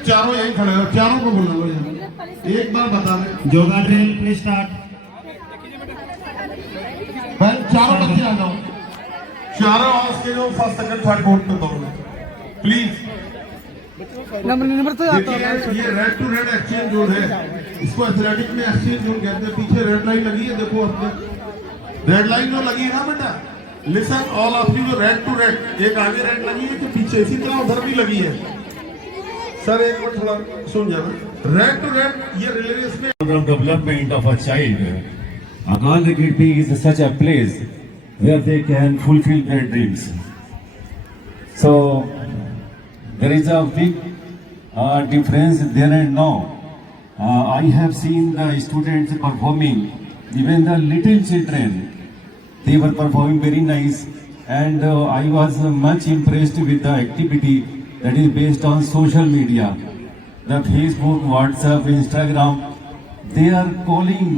चारों यही खड़े हो, चारों को बुला लो यहाँ। एक बार बता दें, योगा ड्रिल प्लीज स्टार्ट। चारों बच्चे आ जाओ, चारों हाउस के जो फर्स्ट सेकंड थर्ड फोर्थ पे दौड़ प्लीज। नंबर तो आता है। ये red to red exchange zone है, इसको एथलेटिक में एक्सचेंज जोन कहते हैं। पीछे रेड लाइन लगी है, देखो अपने रेड लाइन जो लगी है ना बेटा, लिसन ऑल ऑफ यू, जो रेड टू रेड, एक आगे रेड लगी है तो पीछे इसी तरह उधर भी लगी है। सर एक बार थोड़ा सुन जाना, रेड टू रेड ये रिले रेस में development of a child. Akal Academy is such a place where they can fulfill their dreams. So there is a big difference there and now. I have seen the students performing, even the little children, they were performing very nice, and I was much impressed with the activity that is based on social media, the Facebook, WhatsApp, Instagram. They are calling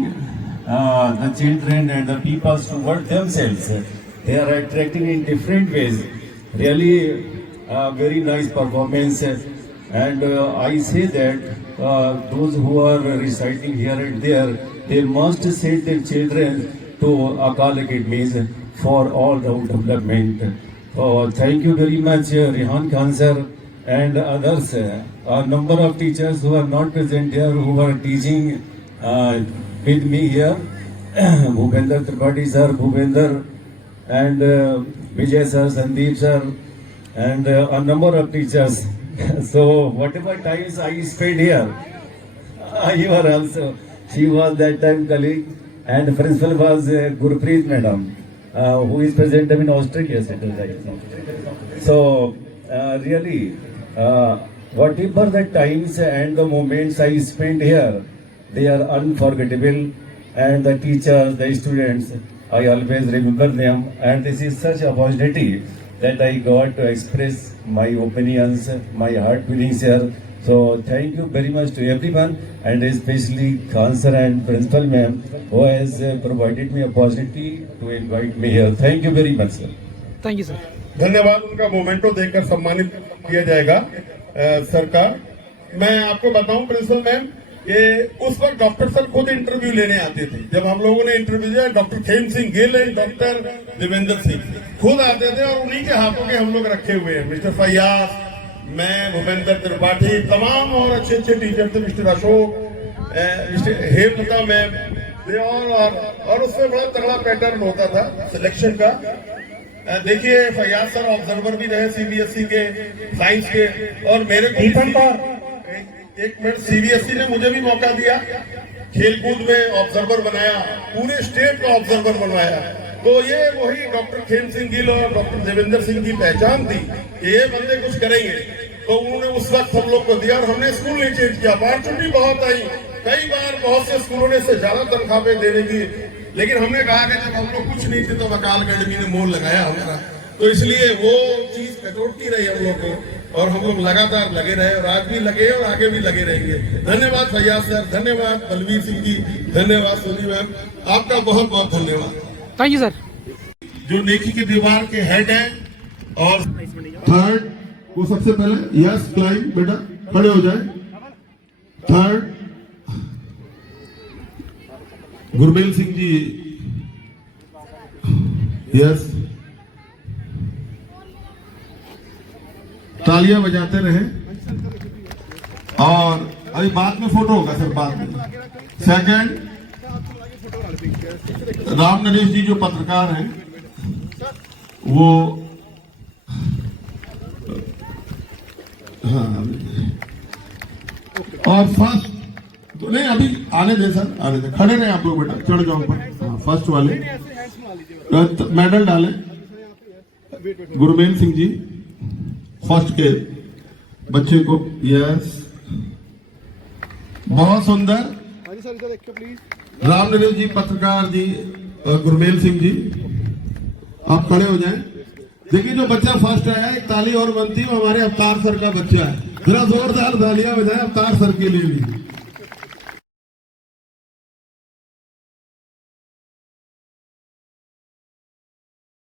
the children and the people toward themselves. They are attracting in different ways. Really very nice performance, and I say that those who are reciting here and there, they must send their children to Akal Academies for all round development. Thank you very much, Rehan Khan sir and others. A number of teachers who are not present here, who are teaching with me here, Bhupender Tripathi sir, Bhupender, and Vijay sir, Sandeep sir, and a number of teachers. So whatever times I spent here, you are also, she was that time colleague, and principal was Gurpreet madam, who is present in Australia. So really, whatever the times and the moments I spent here, they are unforgettable, and the teachers, the students, I always remember them, and this is such a opportunity that I got to express my opinions, my heart feelings here. So thank you very much to everyone, and especially Khan sir and Principal ma'am who has provided me opportunity to invite me here. Thank you very much, sir. Thank you sir. धन्यवाद. उनका memento देकर सम्मानित किया जाएगा sir का. मैं आपको बताऊं प्रिंसिपल मैम, ये उस वक्त डॉक्टर सर खुद इंटरव्यू लेने आते थे. जब हम लोगों ने इंटरव्यू दिया, doctor Khem Singh Gill and doctor Devendra Singh खुद आते थे और उन्हीं के हाथों के हम लोग रखे हुए हैं. मिस्टर फैयाज, मैं, भूपेंद्र त्रिपाठी, तमाम और अच्छे अच्छे टीचर थे. Mister Ashok, mister Hemlata ma'am, और उसमें बड़ा तगड़ा पैटर्न होता था सिलेक्शन का. देखिए फैयाज सर ऑब्जर्वर भी रहे सीबीएसई के साइंस के, और मेरे को एक मिनट सीबीएसई ने मुझे भी मौका दिया, खेलकूद में ऑब्जर्वर बनाया, पूरे स्टेट का ऑब्जर्वर बनवाया. तो ये वही डॉक्टर खेम सिंह गिल और डॉक्टर देवेंद्र सिंह की पहचान थी कि ये बंदे कुछ करेंगे. तो उन्होंने उस वक्त हम लोग को दिया और हमने स्कूल नहीं चेंज किया. अपॉर्चुनिटी बहुत आई, कई बार बहुत से स्कूलों ने इससे ज्यादा तनख्वाह पे देने की, लेकिन हमने कहा कि जब हम लोग कुछ नहीं थे तो वकाल अकेडमी ने मोल लगाया हमारा. तो इसलिए वो चीज कटौती रही हम लोग को, और हम लोग लगातार लगे रहे, और आज भी लगे और आगे भी लगे रहेंगे. धन्यवाद फैयाज सर, धन्यवाद बलवीर सिंह जी, धन्यवाद सोनी मैम, आपका बहुत बहुत धन्यवाद. Thank you sir. जो नेकी की दीवार के हेड हैं. और थर्ड वो सबसे पहले यस क्लाइंब, बेटा खड़े हो जाए. थर्ड गुरमेल सिंह जी, यस, तालियां बजाते रहे. और अभी बाद में फोटो होगा सर, बाद में. सेकंड राम नरेश जी जो पत्रकार हैं, वो हाँ, और फर्स्ट तो नहीं, अभी आने दे सर, आने दे. खड़े रहे आप लोग बेटा, चढ़ जाओ ऊपर. हाँ, फर्स्ट वाले मेडल डाले गुरमेल सिंह जी, फर्स्ट के बच्चे को. यस, बहुत सुंदर. राम नरेश जी पत्रकार जी और गुरमेल सिंह जी, आप खड़े हो जाएं. देखिए जो बच्चा फर्स्ट आया, एक ताली और बनती है, हमारे अवतार सर का बच्चा है. जरा जोरदार तालियां बजाएं अवतार सर के लिए भी.